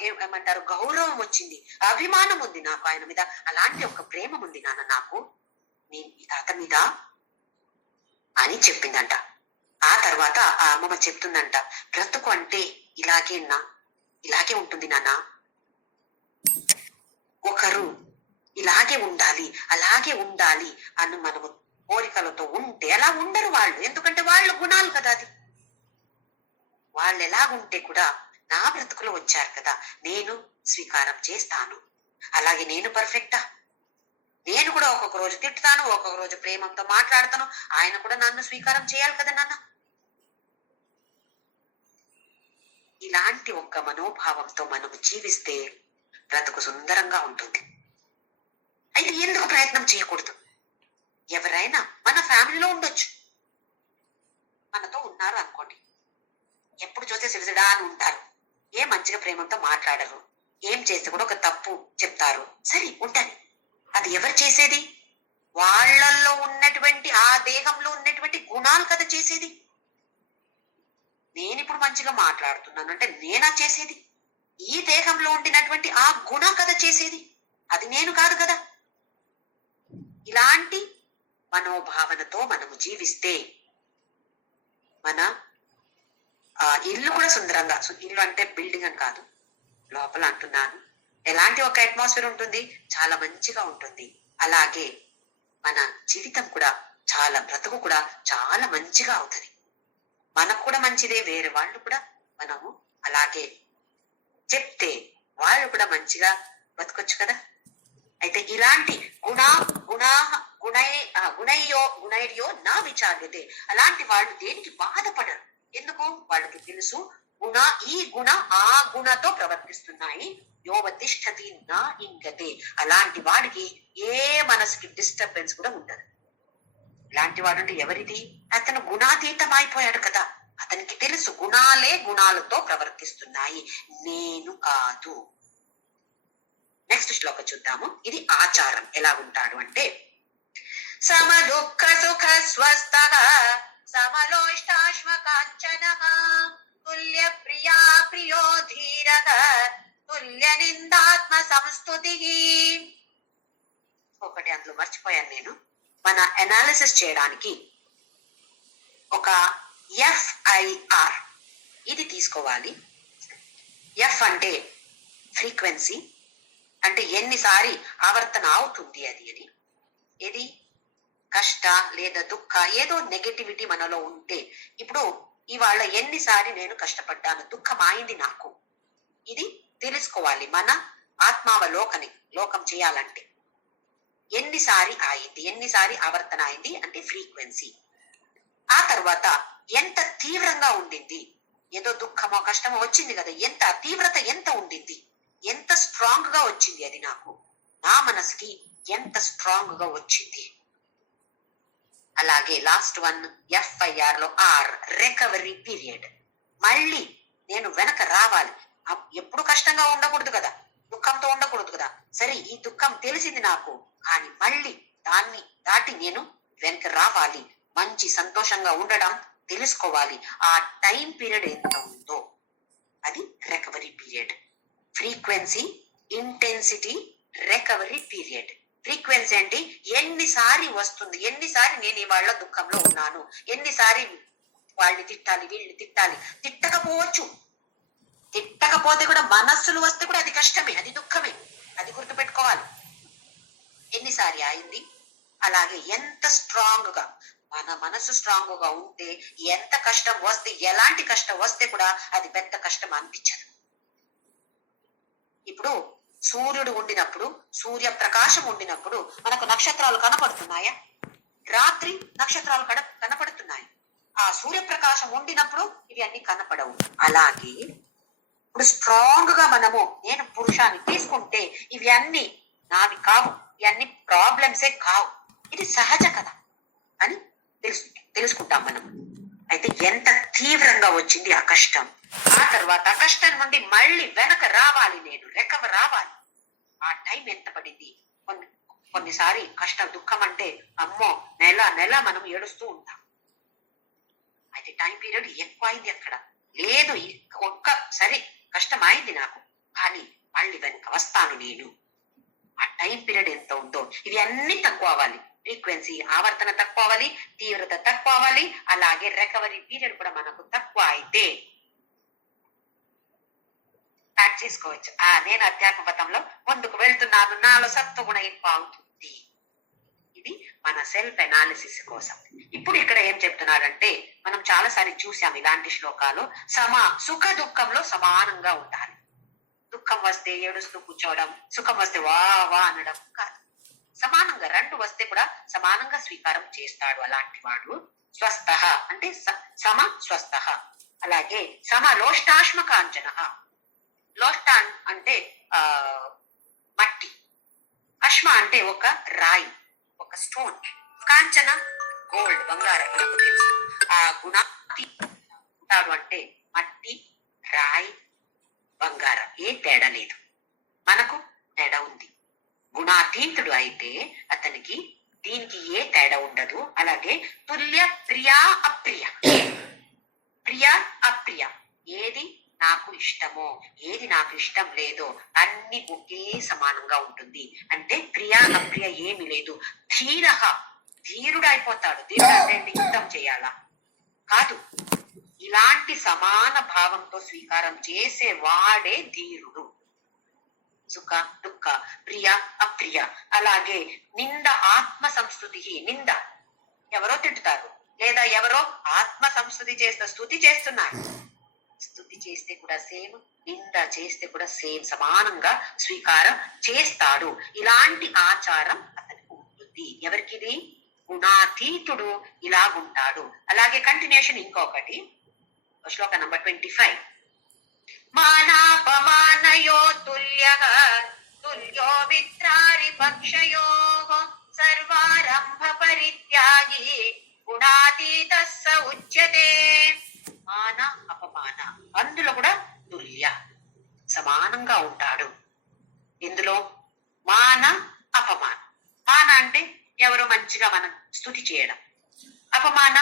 ఏమంటారు గౌరవం వచ్చింది, అభిమానం ఉంది నాకు ఆయన మీద, అలాంటి ఒక ప్రేమ ఉంది నాన్న నాకు మీ తాత మీద అని చెప్పిందంట. ఆ తర్వాత ఆ అమ్మమ్మ చెప్తుందంట, బ్రతుకు అంటే ఇలాగే ఉంటుంది నాన్న, ఒకరు ఇలాగే ఉండాలి అలాగే ఉండాలి అని మనము కోరికలతో ఉంటే అలా ఉండరు వాళ్ళు, ఎందుకంటే వాళ్ళ గుణాలు కదా అది. వాళ్ళు ఎలాగుంటే కూడా నా బ్రతుకులో వచ్చారు కదా, నేను స్వీకారం చేస్తాను. అలాగే నేను పర్ఫెక్టా? నేను కూడా ఒక్కొక్క రోజు తిట్టుతాను, ఒక్కొక్క రోజు ప్రేమంతో మాట్లాడతాను, ఆయన కూడా నన్ను స్వీకారం చేయాలి కదా నాన్న. ఇలాంటి ఒక్క మనోభావంతో మనము జీవిస్తే బ్రతుకు సుందరంగా ఉంటుంది. అయితే ఎందుకు ప్రయత్నం చేయకూడదు? ఎవరైనా మన ఫ్యామిలీలో ఉండొచ్చు, మనతో ఉన్నారు అనుకోండి, ఎప్పుడు చూస్తే సిరిసిడా అని ఉంటారు, ఏ మంచిగా ప్రేమతో మాట్లాడరు, ఏం చేస్తే కూడా ఒక తప్పు చెప్తారు, సరే ఉంటారు. అది ఎవరు చేసేది? వాళ్ళల్లో ఉన్నటువంటి ఆ దేహంలో ఉన్నటువంటి గుణాలు కదా చేసేది. నేను ఇప్పుడు మంచిగా మాట్లాడుతున్నాను అంటే నేనా చేసేది? ఈ దేహంలో ఉండినటువంటి ఆ గుణ కదా చేసేది, అది నేను కాదు కదా. ఇలాంటి మనోభావనతో మనము జీవిస్తే మన ఇల్లు కూడా సుందరంగా, ఇల్లు అంటే బిల్డింగ్ అని కాదు, లోపల అంటున్నాను, ఎలాంటి ఒక అట్మాస్ఫియర్ ఉంటుంది, చాలా మంచిగా ఉంటుంది. అలాగే మన జీవితం కూడా బ్రతుకు కూడా చాలా మంచిగా అవుతుంది. మనకు కూడా మంచిదే, వేరే వాళ్ళు కూడా మనము అలాగే చెప్తే వాళ్ళు కూడా మంచిగా బతకొచ్చు కదా. అయితే ఇలాంటి గుణయ్యో నా విచార్యతే, అలాంటి వాళ్ళు దేనికి బాధపడరు. ఎందుకు? వాళ్ళకి తెలుసు ఈ గుణ ఆ గుణతో ప్రవర్తిస్తున్నాయి. యోవతిష్ఠతి నా ఇంగతే, అలాంటి వాడికి ఏ మనసుకి డిస్టర్బెన్స్ కూడా ఉండదు. ఇలాంటి వాడు అంటే ఎవరిది? అతను గుణాతీతం అయిపోయాడు కదా, అతనికి తెలుసు గుణాలే గుణాలతో ప్రవర్తిస్తున్నాయి, నేను కాదు. నెక్స్ట్ శ్లోక చూద్దాము. ఇది ఆచారం ఎలా ఉంటాడు అంటే, సమ దుఃఖ సుఖ స్వస్థ సమలోష్టాశ్మ కాంచన తుల్య ప్రియా ప్రియో ధీర తుల్య నిందాత్మ సంస్తుతి. ఒకటి అందులో మర్చిపోయాను నేను, మన అనాలిసిస్ చేయడానికి ఒక FIR ఇది తీసుకోవాలి. ఎఫ్ అంటే ఫ్రీక్వెన్సీ, అంటే ఎన్నిసారి ఆవర్తన అవుతుంది అది అని. ఏది కష్ట లేదా దుఃఖ ఏదో నెగటివిటీ మనలో ఉంటే, ఇప్పుడు ఇవాళ ఎన్నిసారి నేను కష్టపడ్డాను, దుఃఖం అయింది నాకు, ఇది తెలుసుకోవాలి. మన లోకం చేయాలంటే ఎన్నిసారి అయింది, ఎన్నిసారి ఆవర్తన అయింది అంటే ఫ్రీక్వెన్సీ. ఆ తర్వాత ఎంత తీవ్రంగా ఉండింది, ఏదో దుఃఖమో కష్టమో వచ్చింది కదా, ఎంత తీవ్రత ఎంత ఉండింది, ఎంత స్ట్రాంగ్ గా వచ్చింది అది నాకు, నా మనసుకి ఎంత స్ట్రాంగ్ గా వచ్చింది. అలాగే లాస్ట్ వన్ FIR లో R రికవరీ పీరియడ్, మళ్ళీ నేను వెనక రావాలి. ఎప్పుడు కష్టంగా ఉండకూడదు కదా, దుఃఖంతో ఉండకూడదు కదా. సరే ఈ దుఃఖం తెలిసింది నాకు, కానీ మళ్ళీ దాన్ని దాటి నేను వెనక రావాలి, మంచి సంతోషంగా ఉండడం తెలుసుకోవాలి. ఆ టైం పీరియడ్ ఎంత ఉందో అది recovery period. Frequency, intensity, recovery period. Frequency అంటే ఎన్నిసారి వస్తుంది, ఎన్నిసారి నేను ఇవాళ దుఃఖంలో ఉన్నాను, ఎన్నిసారి వాళ్ళని తిట్టాలి వీళ్ళని తిట్టాలి. తిట్టకపోవచ్చు, తిట్టకపోతే కూడా మనస్సులు వస్తే కూడా అది కష్టమే, అది దుఃఖమే, అది గుర్తుపెట్టుకోవాలి. ఎన్నిసారి అయింది. అలాగే ఎంత స్ట్రాంగ్ గా మన మనసు స్ట్రాంగ్ గా ఉంటే ఎంత కష్టం వస్తే, ఎలాంటి కష్టం వస్తే కూడా అది పెద్ద కష్టం అనిపించదు. ఇప్పుడు సూర్యుడు ఉండినప్పుడు, సూర్య ప్రకాశం ఉండినప్పుడు మనకు నక్షత్రాలు కనపడుతున్నాయా? రాత్రి నక్షత్రాలు కనపడుతున్నాయి. ఆ సూర్యప్రకాశం ఉండినప్పుడు ఇవి అన్ని కనపడవు. అలాగే ఇప్పుడు స్ట్రాంగ్ గా మనము నేను పురుషాన్ని తీసుకుంటే ఇవి అన్ని నావి కావు, ఇవన్నీ ప్రాబ్లమ్సే కావు, ఇది సహజ కదా అని తెలుసుకుంటాం మనం. అయితే ఎంత తీవ్రంగా వచ్చింది ఆ కష్టం, ఆ తర్వాత ఆ కష్టం నుండి మళ్ళీ వెనక రావాలి, నేను రికవర్ రావాలి. ఆ టైం ఎంత పడింది. కొన్నిసారి కష్టం దుఃఖం అంటే అమ్మో నెల నెల మనం ఏడుస్తూ ఉంటాం. అయితే టైం పీరియడ్ ఎక్కువ అయింది అక్కడ లేదు, ఒక్కసారి కష్టం అయింది నాకు, కానీ మళ్ళీ వెనక వస్తాను నేను. ఆ టైం పీరియడ్ ఎంత ఉందో ఇవి అన్ని తక్కువ అవ్వాలి. ఫ్రీక్వెన్సీ ఆవర్తన తక్కువ అవ్వాలి, తీవ్రత తక్కువ అవ్వాలి. అలాగే రికవరీ పీరియడ్ కూడా మనకు తక్కువ అయితే యాడ్ చేసుకోవచ్చు. నేను అధ్యాత్మ పథంలో ముందుకు వెళ్తున్నాను, నాలో సత్వగుణ ఎక్కువ అవుతుంది. ఇది మన సెల్ఫ్ ఎనాలిసిస్ కోసం. ఇప్పుడు ఇక్కడ ఏం చెప్తున్నారంటే, మనం చాలాసారి చూసాం ఇలాంటి శ్లోకాలు. సుఖ దుఃఖంలో సమానంగా ఉండాలి. దుఃఖం వస్తే ఏడుస్తూ కూర్చోవడం, సుఖం వస్తే వా వా అనడం కాదు. సమానంగా రెండు వస్తే కూడా సమానంగా స్వీకారం చేస్తాడు అలాంటి వాడు. స్వస్థ అంటే సమ స్వస్థ. అలాగే సమ లోష్టాశ్మ కాంచన. లోష్ట అంటే మట్టి, అశ్మ అంటే ఒక రాయి, ఒక స్టోన్, కాంచన గోల్డ్ బంగారం మనకు తెలుసు. ఆ గుణాడు అంటే మట్టి, రాయి, బంగారం ఏ తేడా లేదు, మనకు తేడా ఉంది. గుణాతీతుడు అయితే అతనికి దీనికి ఏ తేడా ఉండదు. అలాగే తుల్య ప్రియా అప్రియ, ప్రియా అప్రియ, ఏది నాకు ఇష్టమో ఏది నాకు ఇష్టం లేదో అన్ని ఒకే సమానంగా ఉంటుంది. అంటే ప్రియా అప్రియ ఏమి లేదు. ధీర, ధీరుడు అయిపోతాడు. ధీరుడు అంటే యుద్ధం చేయాలా కాదు, ఇలాంటి సమాన భావంతో స్వీకారం చేసే వాడే ధీరుడు. సుఖ దుఃఖ ప్రియ అప్రియ. అలాగే నింద ఆత్మ సంస్కృతి. నింద ఎవరో తింటుతారు, లేదా ఎవరో ఆత్మ సంస్కృతి చేస్తే స్తుతి చేస్తున్నారు. స్తుతి చేస్తే కూడా సేమ్, నింద చేస్తే కూడా సేమ్, సమానంగా స్వీకారం చేస్తాడు. ఇలాంటి ఆచారం అతనికి ఉంటుంది. ఎవరికిది? గుణాతీతుడు ఇలాగుంటాడు. అలాగే కంటిన్యూషన్ ఇంకొకటి, శ్లోక నంబర్ 25. మానాపమానయో తుల్యః తుల్యో విత్రారి పక్షయో సర్వారంభ పరిత్యాగి గుణాతీతః స ఉచ్యతే. మాన అపమాన అందులో కూడా తుల్య, సమానంగా ఉంటాడు. ఇందులో మాన అపమాన. మాన అంటే ఎవరో మంచిగా మనం స్తుతి చేయడం, అపమాన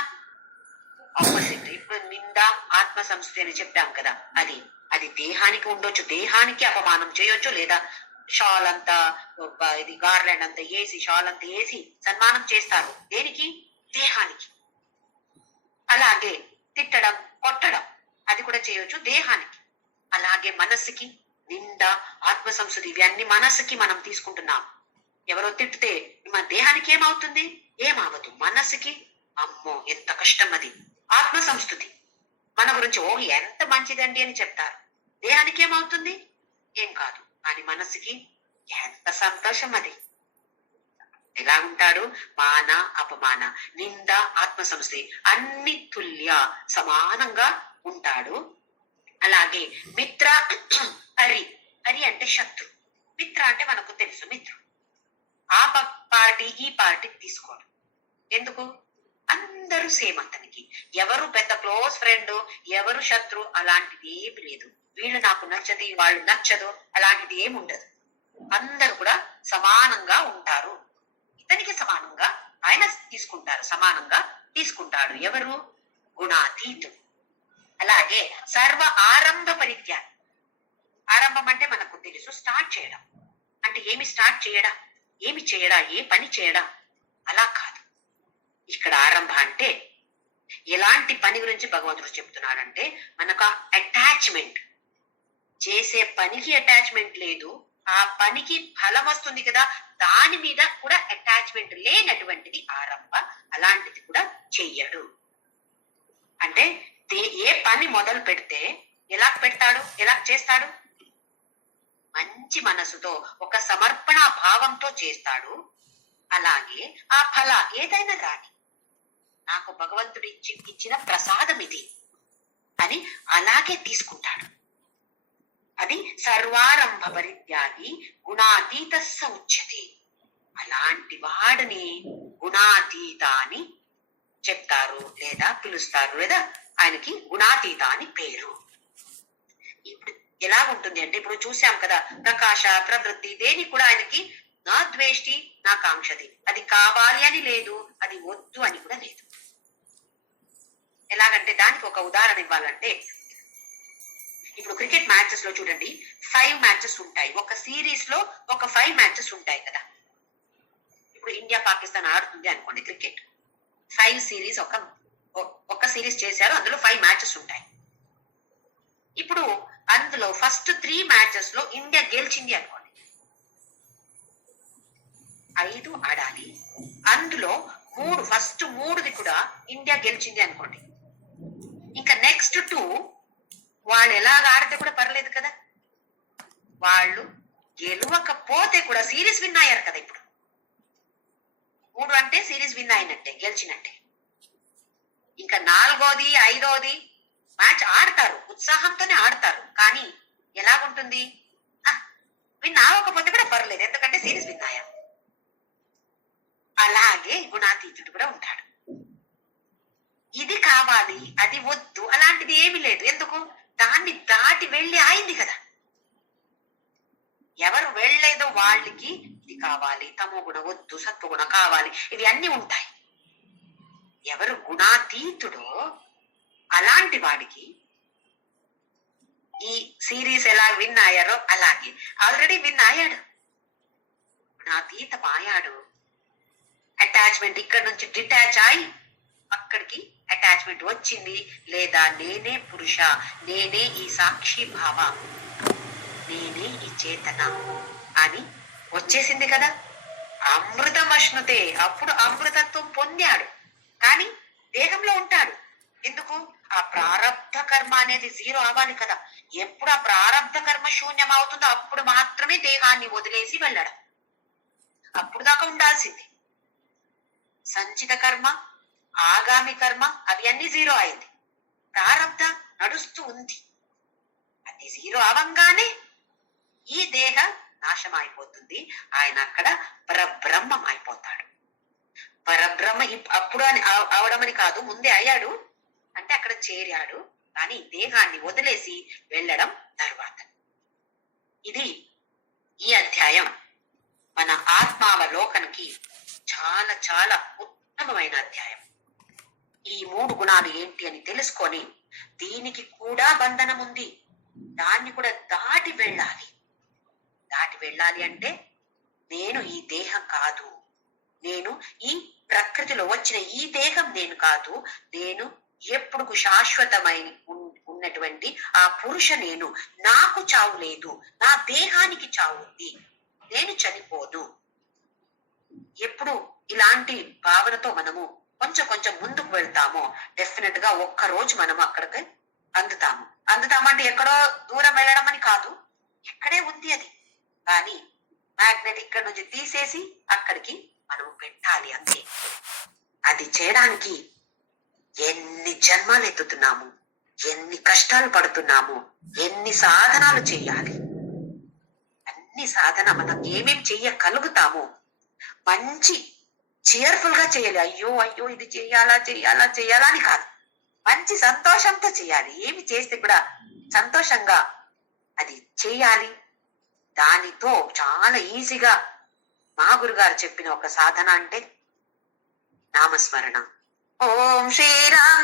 ఆపోజిట్. ఇప్పుడు నింద ఆత్మ సంస్థ అని చెప్పాం కదా, అది అది దేహానికి ఉండొచ్చు, దేహానికి అపమానం చేయొచ్చు. లేదా షాల్ అంతా ఇది గార్లెండ్ అంతా వేసి, షాల్ అంతా వేసి సన్మానం చేస్తారు. దేనికి? దేహానికి. అలాగే తిట్టడం, కొట్టడం అది కూడా చేయొచ్చు దేహానికి. అలాగే మనస్సుకి నింద ఆత్మ సంస్థ ఇవన్నీ మనస్సుకి మనం తీసుకుంటున్నాం. ఎవరో తిట్టితే మన దేహానికి ఏమవుతుంది? ఏమవదు. మనస్సుకి అమ్మో ఎంత కష్టం, అది ఆత్మ సంస్థుతి. మన గురించి ఓ ఎంత మంచిదండి అని చెప్తారు, దేహానికి ఏమవుతుంది? ఏం కాదు. కానీ మనస్సుకి ఎంత సంతోషం. అది ఎలా ఉంటాడు? మాన అపమాన నింద ఆత్మ సంస్థ అన్ని తుల్య సమానంగా ఉంటాడు. అలాగే మిత్ర హరి, హరి అంటే శత్రు, మిత్ర అంటే మనకు తెలుసు మిత్రుడు. ఆ పార్టీ ఈ పార్టీ తీసుకోడు. ఎందుకు? అందరూ సేమ్ అతనికి. ఎవరు పెద్ద క్లోజ్ ఫ్రెండ్, ఎవరు శత్రు అలాంటిది ఏమి లేదు. వీళ్ళు నాకు నచ్చది, వాళ్ళు నచ్చదు అలాంటిది ఏమి ఉండదు. అందరూ కూడా సమానంగా ఉంటారు. ఇతనికి సమానంగా ఆయన తీసుకుంటారు, సమానంగా తీసుకుంటాడు. ఎవరు? గుణాతీతుడు. అలాగే సర్వ ఆరంభ పరిత్యాగం. ఆరంభం అంటే మనకు తెలుసు స్టార్ట్ చేయడం. అంటే ఏమి స్టార్ట్ చేయడం? ఏమి చేయడా, ఏ పని చేయడా, అలా కాదు. ఇక్కడ ఆరంభ అంటే ఎలాంటి పని గురించి భగవంతుడు చెప్తున్నాడంటే, మనకు అటాచ్మెంట్, చేసే పనికి అటాచ్మెంట్ లేదు, ఆ పనికి ఫలం వస్తుంది కదా, దాని మీద కూడా అటాచ్మెంట్ లేనటువంటిది ఆరంభ. అలాంటిది కూడా చెయ్యడు. అంటే ఏ పని మొదలు పెడితే ఎలా పెడతాడు, ఎలా చేస్తాడు, మంచి మనసుతో, ఒక సమర్పణ భావంతో చేస్తాడు. అలాగే ఆ ఫల ఏదైనా రాని, నాకు భగవంతుడు ఇచ్చిన ప్రసాదం ఇది అని అలాగే తీసుకుంటాడు. అది సర్వారంభ పరిత్యాగి గుణాతీత ఉచ్యతే. అలాంటి వాడిని గుణాతీత అని చెప్తారు, లేదా పిలుస్తారు, లేదా ఆయనకి గుణాతీత అని పేరు. ఇప్పుడు ఎలా ఉంటుంది అంటే, ఇప్పుడు చూసాం కదా, ప్రకాశ ప్రవృత్తి, దేని కూడా ఆయనకి నా ద్వేష్టి నా కాంక్షది, అది కావాలి అని లేదు, అది వద్దు అని కూడా లేదు. ఎలాగంటే దానికి ఒక ఉదాహరణ ఇవ్వాలంటే, ఇప్పుడు క్రికెట్ మ్యాచెస్ లో చూడండి, 5 మ్యాచెస్ ఉంటాయి. ఒక సిరీస్ లో ఒక 5 మ్యాచెస్ ఉంటాయి కదా. ఇప్పుడు ఇండియా పాకిస్తాన్ ఆడుతుంది అనుకోండి క్రికెట్, 5 సిరీస్, ఒక సిరీస్ చేశారు, అందులో 5 మ్యాచెస్ ఉంటాయి. ఇప్పుడు అందులో ఫస్ట్ 3 మ్యాచెస్ లో ఇండియా గెలిచింది అనుకోండి, 5 ఆడాలి, అందులో ఫస్ట్ 3ది కూడా ఇండియా గెలిచింది అనుకోండి, ఇంకా నెక్స్ట్ 2 వాళ్ళు ఎలాగ ఆడితే కూడా పర్లేదు కదా, వాళ్ళు గెలవకపోతే కూడా సిరీస్ విన్ అయ్యారు కదా. ఇప్పుడు 3 అంటే సిరీస్ విన్ అయినట్టే, గెలిచినట్టే. ఇంకా 4వది 5వది మ్యాచ్ ఆడతారు, ఉత్సాహంతోనే ఆడతారు, కానీ ఎలాగుంటుంది, విన్ అవ్వకపోతే కూడా పర్లేదు, ఎందుకంటే సిరీస్ విన్ అయ్యాం. అలాగే గుణాతీతుడు కూడా ఉంటాడు. ఇది కావాలి, అది వద్దు, అలాంటిది ఏమి లేదు. ఎందుకు, దాన్ని దాటి వెళ్ళి అయింది కదా. ఎవరు వెళ్ళలేదో వాళ్ళకి ఇది కావాలి, తమో గుణ వద్దు, సత్వగుణ కావాలి, ఇవి అన్ని ఉంటాయి. ఎవరు గుణాతీతుడో అలాంటి వాడికి ఈ సిరీస్ ఎలా విన్ అయ్యారో అలాగే ఆల్రెడీ విన్ అయ్యాడు, గుణాతీతం అయ్యాడు. అటాచ్మెంట్ ఇక్కడ నుంచి డిటాచ్ అయి అక్కడికి అటాచ్మెంట్ వచ్చింది, లేదా నేనే పురుష, నేనే ఈ సాక్షి భావ, నేనే ఈ చేతన అని వచ్చేసింది కదా. అమృతమశ్నుతే, అప్పుడు అమృతత్వం పొందాడు, కానీ దేహంలో ఉంటాడు. ఎందుకు, ఆ ప్రారబ్ధ కర్మ అనేది 0 అవ్వాలి కదా. ఎప్పుడు ఆ ప్రారబ్ధ కర్మ శూన్యం అవుతుందో అప్పుడు మాత్రమే దేహాన్ని వదిలేసి వెళ్ళడం. అప్పుడు దాకా ఉండాల్సింది. సంచిత కర్మ, ఆగామి కర్మ అవి అన్ని 0 అయింది, ప్రారబ్ధ నడుస్తూ ఉంది. అది 0 అవంగానే ఈ దేహ నాశం అయిపోతుంది, ఆయన అక్కడ పరబ్రహ్మం అయిపోతాడు. పరబ్రహ్మ అప్పుడు అని అవడమని కాదు, ముందే అయ్యాడు అంటే అక్కడ చేరాడు, కానీ దేహాన్ని వదిలేసి వెళ్ళడం తర్వాత. ఇది ఈ అధ్యాయం మన ఆత్మావలోకనకి చాలా చాలా ఉత్తమమైన అధ్యాయం. ఈ 3 గుణాలు ఏంటి అని తెలుసుకొని, దీనికి కూడా బంధనం ఉంది, దాన్ని కూడా దాటి వెళ్ళాలి. దాటి వెళ్ళాలి అంటే, నేను ఈ దేహం కాదు, నేను ఈ ప్రకృతిలో వచ్చిన ఈ దేహం నేను కాదు, నేను ఎప్పుడు శాశ్వతమై ఉన్నటువంటి ఆ పురుష నేను, నాకు చావు లేదు, నా దేహానికి చావు ఉంది, నేను చనిపోదు. ఎప్పుడు ఇలాంటి భావనతో మనము కొంచెం కొంచెం ముందుకు వెళ్తామో డెఫినెట్ గా ఒక్కరోజు మనం అక్కడికి అందుతామంటే ఎక్కడో దూరం వెళ్ళడం అని కాదు, ఎక్కడే ఉంది అది. కానీ మ్యాగ్నెట్ ఇక్కడ నుంచి తీసేసి అక్కడికి మనం పెట్టాలి అంతే. అది చేయడానికి ఎన్ని జన్మలు ఎత్తుతున్నాము, ఎన్ని కష్టాలు పడుతున్నాము, ఎన్ని సాధనాలు చేయాలి. అన్ని సాధన మనం ఏమేమి చెయ్యగలుగుతామో మంచి cheerful గా చేయాలి. అయ్యో అయ్యో ఇది చెయ్యాలా అని కాదు, మంచి సంతోషంతో చేయాలి. ఏమి చేస్తే కూడా సంతోషంగా అది చేయాలి. దానితో చాలా ఈజీగా మా గురుగారు చెప్పిన ఒక సాధన అంటే నామస్మరణ. ఓం శ్రీరామ్.